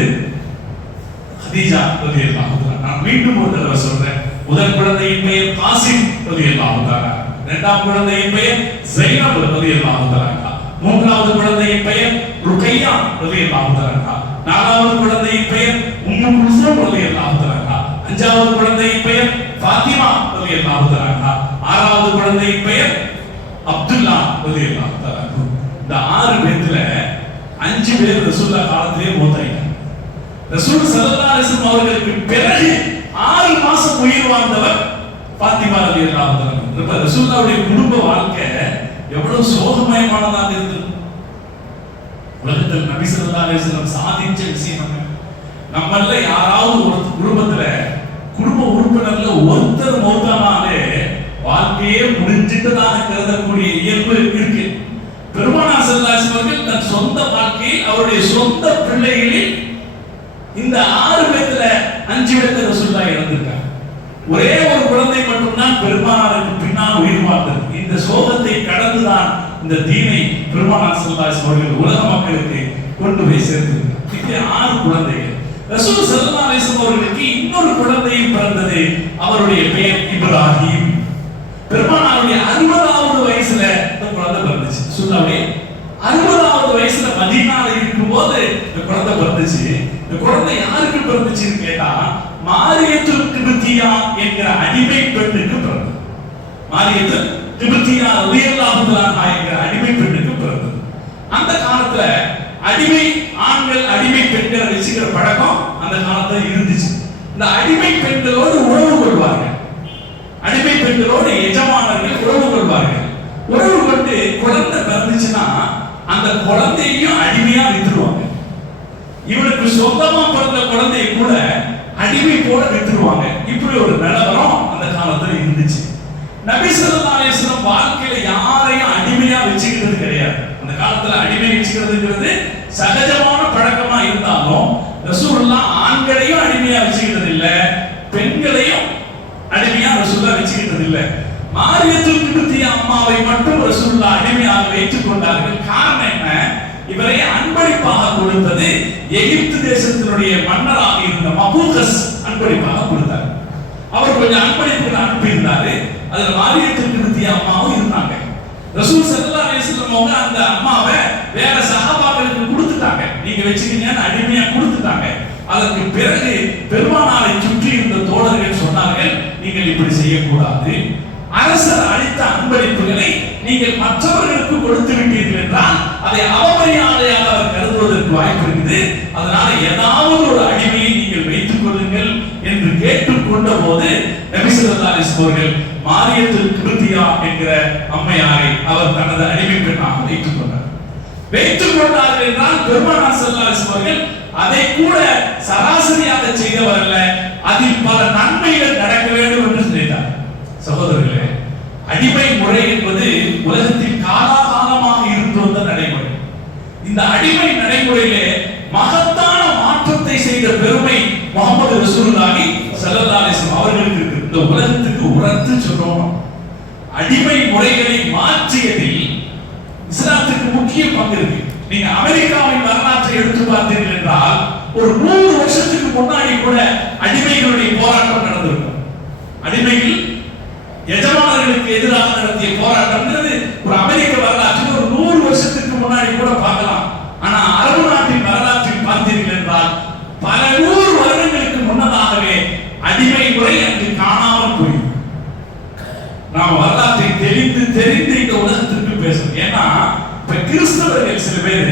ஹதீஜா ரலியல்லாஹு தஆலா. நான் மீண்டும் ஒரு தடவை சொல்றேன். முதல் குழந்தையின் பெயர் காசிம் ரலியல்லாஹு தஆலா, இரண்டாம் குழந்தையின் பெயர் ஸைனப் ரலியல்லாஹு தஆலா, மூன்றாவது குழந்தையின் பெயர் ருக்கையா ரலியல்லாஹு தஆலா, நான்காவது குழந்தையின் பெயர் உம்மு குல்சூம் ரலியல்லாஹு தஆலா, அஞ்சாவது குழந்தையின் பெயர் ஃபாத்திமா ரலியல்லாஹு தஆலா, ஆறாவது குழந்தையின் பெயர் அப்துல்லா ரலியல்லாஹு தஆலா. இந்த 6 பேர்ல 5 பேர் ரசூலுல்லாஹ் காலத்திலே மூத்தாயிட்டாங்க. ரசூல் ஸல்லல்லாஹு அலைஹி வஸல்லம் அவர்களுக்கு பிறகு 6 மாசம் உயிர் வாழ்ந்தவர் ஃபாத்திமா ரலியல்லாஹு தஆலா. இப்ப ரசூலுல்லாஹ்வுடைய குடும்ப வாழ்க்கை எவ்வளவு சோகமயமானதாக இருந்தது. உலகத்தில் நபி ஸல்லல்லாஹு அலைஹி வஸல்லம் சாதிச்ச விஷயம் நம்மள யாராவது ஒரு குடும்பத்துல குடும்ப உறுப்பினர்ல ஒருத்தர் மௌத்தானாலே வாழ்க்கையே முடிஞ்சிட்டதாக கருதக்கூடிய இயல்பு இருக்கு. பெருமானார் ஸல்லல்லாஹு அலைஹி வஸல்லம் தன் சொந்த வாழ்க்கையை அவருடைய சொந்த பிள்ளைகளில் இந்த 6 பேர்ல 5 பேர்ல ரசூலுல்லாஹ் இறந்திருக்காங்க. ஒரே ஒரு குழந்தை மட்டும்தான் பெருமானாருக்கு பின்னால் உயிர் வாழ்ந்தது. இந்த சோகத்தை கடந்துதான் இந்த தீனை பெருமானார் ஸல்லல்லாஹு அலைஹி வஸல்லம் உலக மக்களுக்கு கொண்டு போய் சேர்த்திருக்கிறார். இது 6 குழந்தைகள். ரசூல் ஸல்லல்லாஹு அலைஹி வஸல்லம் அவர்களுக்கு இன்னொரு குழந்தையும் பிறந்தது. அவருடைய பெயர் இப்ராஹிம். பெருமானாருடைய 60வது வயசுல இந்த குழந்தை பிறந்துச்சு. ரசூலுல்லாஹ்வுடைய 60வது வயசுல மதீனால இருக்கும்போது இந்த குழந்தை பிறந்துச்சு. இந்த குழந்தை யாருக்கு பிறந்துச்சுன்னு கேட்டா மாரியத்துல் கிப்தியா என்கிற அடிமை பெண்ணுக்கு பிறந்தது. மாரியத்துல் கிப்தியா ரலியல்லாஹு தஆலா என்கிற அடிமை பெண்ணுக்கு பிறந்தது. அந்த காலத்துல அடிமை ஆண்கள் அடிமை பெண்களை வச்சுக்கிற பழக்கம் அந்த காலத்துல இருந்துச்சு. இந்த அடிமை பெண்களோடு உறவு கொள்வார்கள். அடிமை பெண்களோடு எஜமானர்கள் உறவு கொள்வார்கள். உறவு கொண்டு குழந்தை பிறந்துச்சுன்னா அந்த குழந்தையையும் அடிமையா வித்துருவாங்க. இவனுக்கு சொந்தமா பிறந்த குழந்தையை கூட அடிமை போல வித்துருவாங்க. இப்படி ஒரு நிலவரம் அந்த காலத்துல இருந்துச்சு. நபி ஸல்லல்லாஹு அலைஹி வஸல்லம் வாழ்க்கையில யாரையும் அடிமையா வச்சுக்கிறது கிடையாது. அந்த காலத்துல அடிமை வச்சுக்கிறதுங்கிறது சகஜமான பழக்கமா இருந்தாலும் ரசூலுல்லாஹ் ஆண்களையும் அடிமையா வச்சுக்கிறது இல்ல, பெண்களையும் அடிமையா ரசூலுல்லாஹ் வச்சுக்கிறது இல்ல. மாரியத்துல் கிப்தியா அம்மாவை மட்டும் ரசூலுல்லாஹ் அடிமையாக வைத்துக் கொண்டார்கள். காரணம் என்ன? இவரை அன்பளிப்பாக கொடுத்தது எகிப்து தேசத்தினுடைய மன்னராக இருந்த மபூகஸ் அன்பளிப்பாக கொடுத்தார். அவர் கொஞ்சம் அன்பளிப்புகள் அனுப்பியிருந்தாரு. அதுல மாரியத்துல் கிப்தியா அம்மாவும் இருந்தாங்க. ரசூல் ஸல்லல்லாஹு அலைஹி வஸல்லம் அவங்க அந்த அம்மாவை வேற சஹாபாக்களுக்கு கொடுத்துட்டாங்க. நீங்க வச்சுக்கீங்கன்னு அடிமையா கொடுத்துட்டாங்க. அதற்கு பிறகு பெருமானாரை சுற்றி இருந்த தோழர்கள் சொன்னார்கள், நீங்கள் இப்படி செய்யக்கூடாது. அரசர் அளித்த அன்பளிப்புகளை நீங்கள் மற்றவர்களுக்கு கொடுத்து விட்டீர்கள் என்றால் அதை அவமரியாதையாக அவர் கருதுவதற்கு வாய்ப்பு இருக்குது. அதனால ஏதாவது ஒரு அடிமையை நீங்கள் வைத்துக் கொள்ளுங்கள் என்று கேட்டுக்கொண்ட போது நபி ஸல்லல்லாஹு அலைஹி வஸல்லம் அவர்கள் மாரியத்துல் கிப்தியா என்கிற அம்மையாரை அவர் தனது அடிமை பெண்ணாக வைத்துக் கொண்டார். வைத்துக் கொண்டார்கள் என்றால் பெருமானார் ஸல்லல்லாஹு அலைஹி வஸல்லம் அவர்கள் அதை கூட சராசரியாக செய்தவர் அல்ல. அதில் பல நன்மைகள் நடக்க வேண்டும் என்று நினைத்தார். சகோதரர்களே, அடிமை முறை என்பது உலகத்தில் காலாகாலமாக இருந்து வந்த நடைமுறை. இந்த அடிமை நடைமுறையிலே மகத்தான மாற்றத்தை செய்த பெருமை முஹம்மது ரசூலுல்லாஹி ஸல்லல்லாஹு அலைஹி வஸல்லம் அவர்களுக்கு இருக்கு. இந்த உலகத்துக்கு உரத்து சொல்றோம். அடிமை முறைகளை மாற்றியதில் இஸ்லாத்துக்கு முக்கிய பங்கு இருக்கு. நீங்க அமெரிக்காவின் வரலாற்றை எடுத்து பார்த்தீர்கள் என்றால் ஒரு 100 வருஷத்துக்கு முன்னாடி கூட அடிமைகளுடைய போராட்டம் நடந்திருக்கும். அடிமைகள் எஜமானர்களுக்கு எதிராக நடத்திய போராட்டம்ங்கிறது ஒரு அமெரிக்க வரலாற்றில் ஒரு 100 வருஷத்துக்கு முன்னாடி கூட பார்க்கலாம். ஆனா அரபு நாட்டின் வரலாற்றில் பார்த்தீர்கள் என்றால் பல 100 வருடங்களுக்கு முன்னதாகவே அடிமை முறை அங்கு காணாமல் போயிடும். நாம் வரலாற்றை தெரிந்து இந்த உலகத்திற்கு பேசணும். ஏன்னா இப்ப கிறிஸ்தவர்கள் சில பேர்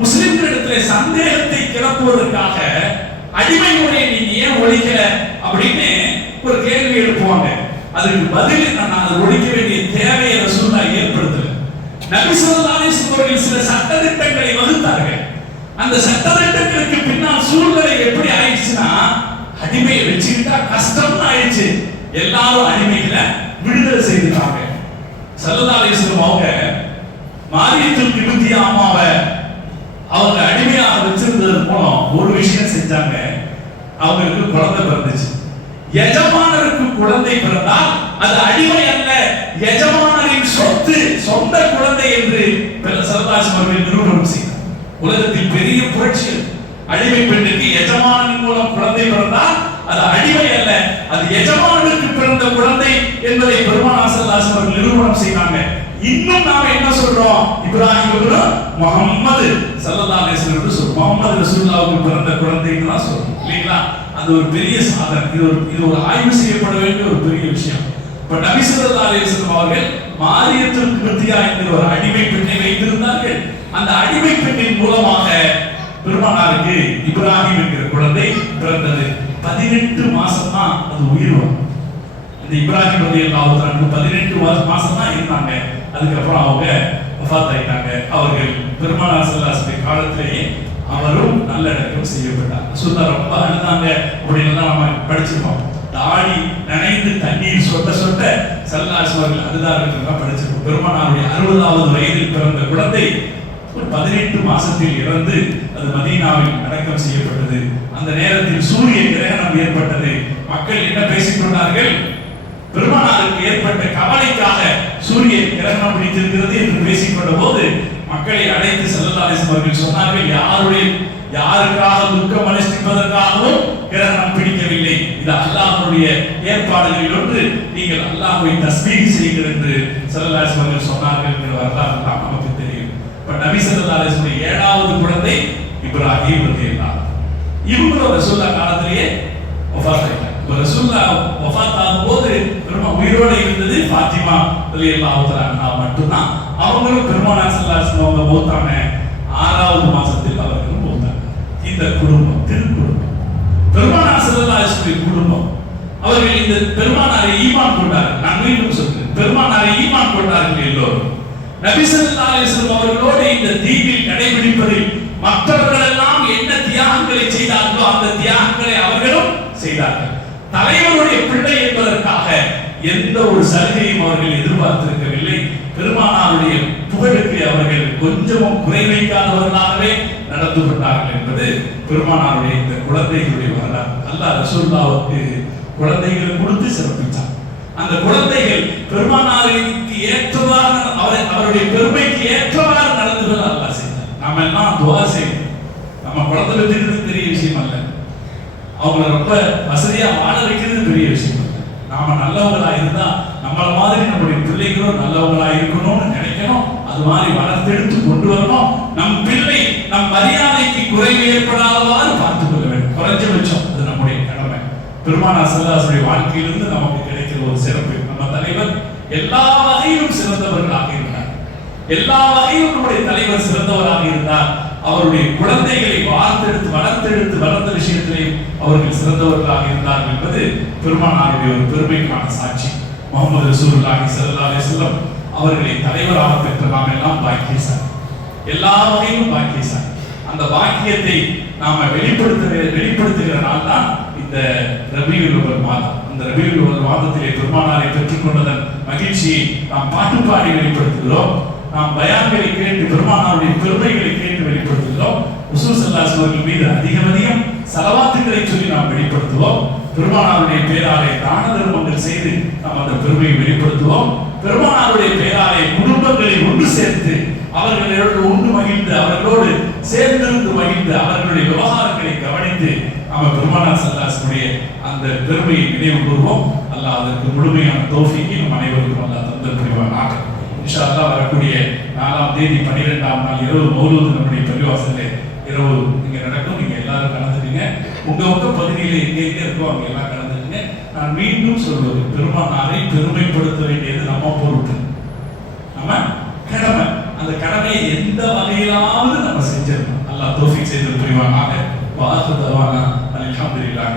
முஸ்லிம்களிடத்திலே சந்தேகத்தை கிளப்புவதற்காக அடிமை முறையை நீங்க ஏன் ஒழிக்கல அப்படின்னு ஒரு கேள்வி எழுப்புவாங்க. அதுக்கு பதில் நான் அதை ஒழிக்க வேண்டிய தேவையை ரசூலுல்லாஹ் ஏற்படுத்தல. நபி ஸல்லல்லாஹு அலைஹி வஸல்லம் அவர்கள் சில சட்டதிட்டங்களை வகுத்தார்கள். அந்த சட்டதிட்டங்களுக்கு பின்னால் சூழ்நிலை எப்படி ஆயிடுச்சுன்னா அடிமையை வச்சுக்கிட்டா கஷ்டம்னு ஆயிடுச்சு. எல்லாரும் அடிமைகளை விடுதலை செய்துட்டாங்க. ஸல்லல்லாஹு அலைஹி வஸல்லம் அவங்க மாரியத்துல் கிப்தியா அம்மாவை அவங்க அடிமையாக வச்சிருந்தது மூலம் ஒரு விஷயம் செஞ்சாங்க. அவங்களுக்கு குழந்தை பிறந்துச்சு. எஜமானருக்கு குழந்தை பிறந்தால் அது அடிமை அல்ல, எஜமானரின் சொத்து, சொந்த குழந்தை என்று சல்லல்லாஹு அலைஹி நிரூபணம் செய்தார். உலகத்தில் பெரிய புரட்சி. அடிமை பெண்ணுக்கு எஜமானின் மூலம் குழந்தை பிறந்தால் அது அடிமை அல்ல, அது எஜமானுக்கு பிறந்த குழந்தை என்பதை பெருமானார் ஸல்லல்லாஹு அலைஹி வஸல்லம் நிரூபணம் செய்தாங்க. இன்னும் நாம என்ன சொல்றோம்? இப்ராஹிம் இப்னு முஹம்மது ஸல்லல்லாஹு அலைஹி வஸல்லம் சொல்றோம். முஹம்மது ரசூலுல்லாஹ்வுக்கு பிறந்த குழந்தைன்னு தான் சொல்றோம் இல்லீங்களா? அது ஒரு பெரிய சாதனை. இது ஒரு ஆய்வு செய்யப்பட வேண்டிய ஒரு பெரிய விஷயம். இப்ப நபி ஸல்லல்லாஹு அலைஹி வஸல்லம் அவர்கள் மாரியத்துல் கிப்தியா என்கிற ஒரு அடிமை பெண்ணை வைத்திருந்தார்கள். அந்த அடிமை பெண்ணின் மூலமாக பெருமானாருக்கு இப்ராஹிம் என்கிற குழந்தை பிறந்தது. 18 மாசம் தான் அது உயிர் வரும். இந்த இப்ராஹிம் ரலியல்லாஹு தஆலா 18 மாசம் தான் இருந்தாங்க. அதுக்கப்புறம் அவங்க வஃபாத் ஆயிட்டாங்க. அவர்கள் பெருமானார் ஸல்லல்லாஹு அலைஹி வஸல்லம் காலத்திலேயே அவரும் நல்லடக்கம் செய்யப்பட்டார். ரசூலுல்லாஹ் ரொம்ப அழுதாங்க அப்படின்னு நம்ம படிச்சிருக்கோம். தாடி நனைந்து தண்ணீர் சொட்ட சொட்ட ஸல்லல்லாஹு அலைஹி வஸல்லம் அழுதார்கள் படிச்சிருக்கோம். பெருமானாருடைய 60வது வயதில் பிறந்த குழந்தை 18 மாசத்தில் இறந்து அது மதீனாவில் அடக்கம் செய்யப்பட்டது. அந்த நேரத்தில் சூரிய கிரகணம் ஏற்பட்டது. மக்கள் என்ன பேசிக் கொண்டார்கள்? பெருமானாருக்கு ஏற்பட்ட கவலைக்காக சூரிய கிரகணம் பிடித்திருக்கிறது என்று பேசிக்கொண்ட போது மக்களை அழைத்து ஸல்லல்லாஹு அலைஹி வஸல்லம் சொன்னார்கள், யாருக்காக துக்கம் அனுஷ்டிப்பதற்காகவும் கிரகணம் பிடிக்கவில்லை, இது அல்லாஹ்வுடைய ஏற்பாடுகளில் ஒன்று, நீங்கள் அல்லாஹ்வை தஸ்பீஹ் செய்யுங்கள் என்று ஸல்லல்லாஹு அலைஹி வஸல்லம் சொன்னார்கள் என்ற வரலாறு நமக்கு தெரியும். இப்ப நபி ஸல்லல்லாஹு அலைஹி வஸல்லம் 7வது குழந்தை இப்ராஹிம் ரலியல்லாஹு. இவங்க ரசூலுல்லாஹ் காலத்திலேயே வஃபாத் ஆயிட்டாங்க. ரசூலுல்லாஹ் வஃபாத் ஆகும்போது உயிரோடு இருந்தது ஃபாத்திமா ரலியல்லாஹு தஆலா மட்டும்தான். அவங்களும் பெருமானார் ஸல்லல்லாஹு அலைஹி வஸல்லம் மௌத்தான 6வது மாசத்தில் அவர்கள் மௌத்தாங்க. இந்த குடும்பம் திருக்குடும்பம் பெருமானார் ஸல்லல்லாஹு அலைஹி வஸல்லம் குடும்பம். அவர்கள் இந்த பெருமானாரை ஈமான் கொண்டார்கள். நான் மீண்டும் சொல்றேன், பெருமானாரை ஈமான் கொண்டார்கள் எல்லோரும். நபி ஸல்லல்லாஹு அலைஹி வஸல்லம் அவர்களோடு இந்த தீனில் கடைபிடிப்பதில் மற்றவர்கள் எல்லாம் என்ன தியாகங்களை செய்தார்களோ அந்த தியாகங்களை அவர்களும் செய்தார்கள். தலைவருடைய பிள்ளை என்பதற்காக எந்த ஒரு சலுகையும் அவர்கள் எதிர்பார்த்திருக்கவில்லை. பெருமானாருடைய புகழுக்கு அவர்கள் கொஞ்சமும் குறை வைக்காதவர்களாகவே நடந்து கொண்டார்கள் என்பது பெருமானாருடைய இந்த குழந்தைகளுடைய வரலாறு. அல்லாஹ் ரசூலுல்லாஹ்வுக்கு குழந்தைகளை கொடுத்து சிறப்பித்தார். அந்த குழந்தைகள் பெருமானாருக்கு ஏற்றவாறு அவருடைய பெருமைக்கு ஏற்றவாறு நடந்து கொள்ள அல்லாஹ் செய்தார். நாம எல்லாம் துஆ செய்யணும். நம்ம குழந்தை பெற்றது பெரிய விஷயம் அல்ல, அவங்கள ரொம்ப வசதியா வாழ வைக்கிறது பெரிய விஷயம் அல்ல. நாம நல்லவங்களா இருந்தா நம்மள மாதிரி நம்முடைய பிள்ளைகளும் நல்லவங்களா இருக்கணும்னு நினைக்கணும். அது மாதிரி வளர்த்தெடுத்து கொண்டு வரணும். நம் பிள்ளை நம் மரியாதைக்கு குறைவு ஏற்படாதவாறு பார்த்துக் கொள்ள வேண்டும். குறைஞ்சபட்சம் அது நம்முடைய கடமை. பெருமானார் ஸல்லல்லாஹு அலைஹி வஸல்லம் வாழ்க்கையிலிருந்து நமக்கு கிடைக்கிற ஒரு சிறப்பு, நம்ம தலைவர் எல்லா வகையிலும் சிறந்தவர்களாக இருந்தார். எல்லா வகையிலும் நம்முடைய தலைவர் சிறந்தவராக இருந்தார். அவருடைய குழந்தைகளை வளர்த்தெடுத்து வளர்ந்த விஷயத்திலேயும் அவர்கள் சிறந்தவர்களாக இருந்தார்கள் என்பது பெருமானாருடைய ஒரு பெருமைக்கான சாட்சி. முஹம்மது ரசூலுல்லாஹி ஸல்லல்லாஹு அலைஹி வஸல்லம் அவர்களை தலைவராக பெற்ற நாம் எல்லாம் பாக்கியசாலி, எல்லா வகையிலும் பாக்கியசாலி. அந்த பாக்கியத்தை நாம வெளிப்படுத்துகிற நாள் தான் இந்த ரபீஉல் அவ்வல் மாதம். அந்த ரபீஉல் அவ்வல் மாதத்திலே பெருமானாரை பெற்றுக்கொண்டதன் மகிழ்ச்சியை நாம் பாட்டு பாடி வெளிப்படுத்துகிறோம். நாம் பயான்களை கேட்டு பெருமானாருடைய பெருமைகளை கேட்டு வெளிப்படுத்துகிறோம். ரசூல் ஸல்லல்லாஹு அலைஹி வஸல்லம் மீது அதிகம் ஸலவாத்துக்களை சொல்லி நாம் வெளிப்படுத்துவோம். பெருமானாருடைய பெயராலே தான தர்மங்கள் செய்து நாம் அந்த பெருமையை வெளிப்படுத்துவோம். பெருமானாருடைய பெயராலே குடும்பங்களை ஒன்று சேர்த்து அவர்களோடு ஒன்று மகிழ்ந்து அவர்களோடு சேர்ந்திருந்து மகிழ்ந்து அவர்களுடைய விவகாரங்களை கவனித்து நாம் பெருமானார் ஸல்லல்லாஹு அலைஹி வஸல்லம் அந்த பெருமையை நினைவு கூறுவோம். அல்லாஹ் அதற்கு முழுமையான தௌஃபீக்கை நம் அனைவருக்கும் அல்லாஹ் தந்தல் புரிவானாக. இன்ஷா அல்லாஹ் வரக்கூடிய 4ஆம் தேதி 12ஆம் நாள் இரவு மௌலூத் நம்முடைய பள்ளிவாசல்ல இரவு இங்க நடக்கும். நீங்க எல்லாரும் கலந்துட்டீங்க. உங்க பகுதியில் எங்க இருக்கோ அவங்க எல்லாம் கலந்துட்டீங்க. நான் மீண்டும் சொல்வது, பெருமானாரை பெருமைப்படுத்த வேண்டியது நம்ம பொறுப்பு, நம்ம கடமை. அந்த கடமையை எந்த வகையிலாவது நம்ம செஞ்சிடணும். அல்லாஹ் தௌஃபீக் செய்து புரிவானாக. வாஹிரு தவானா அல்ஹம்துலில்லாஹி.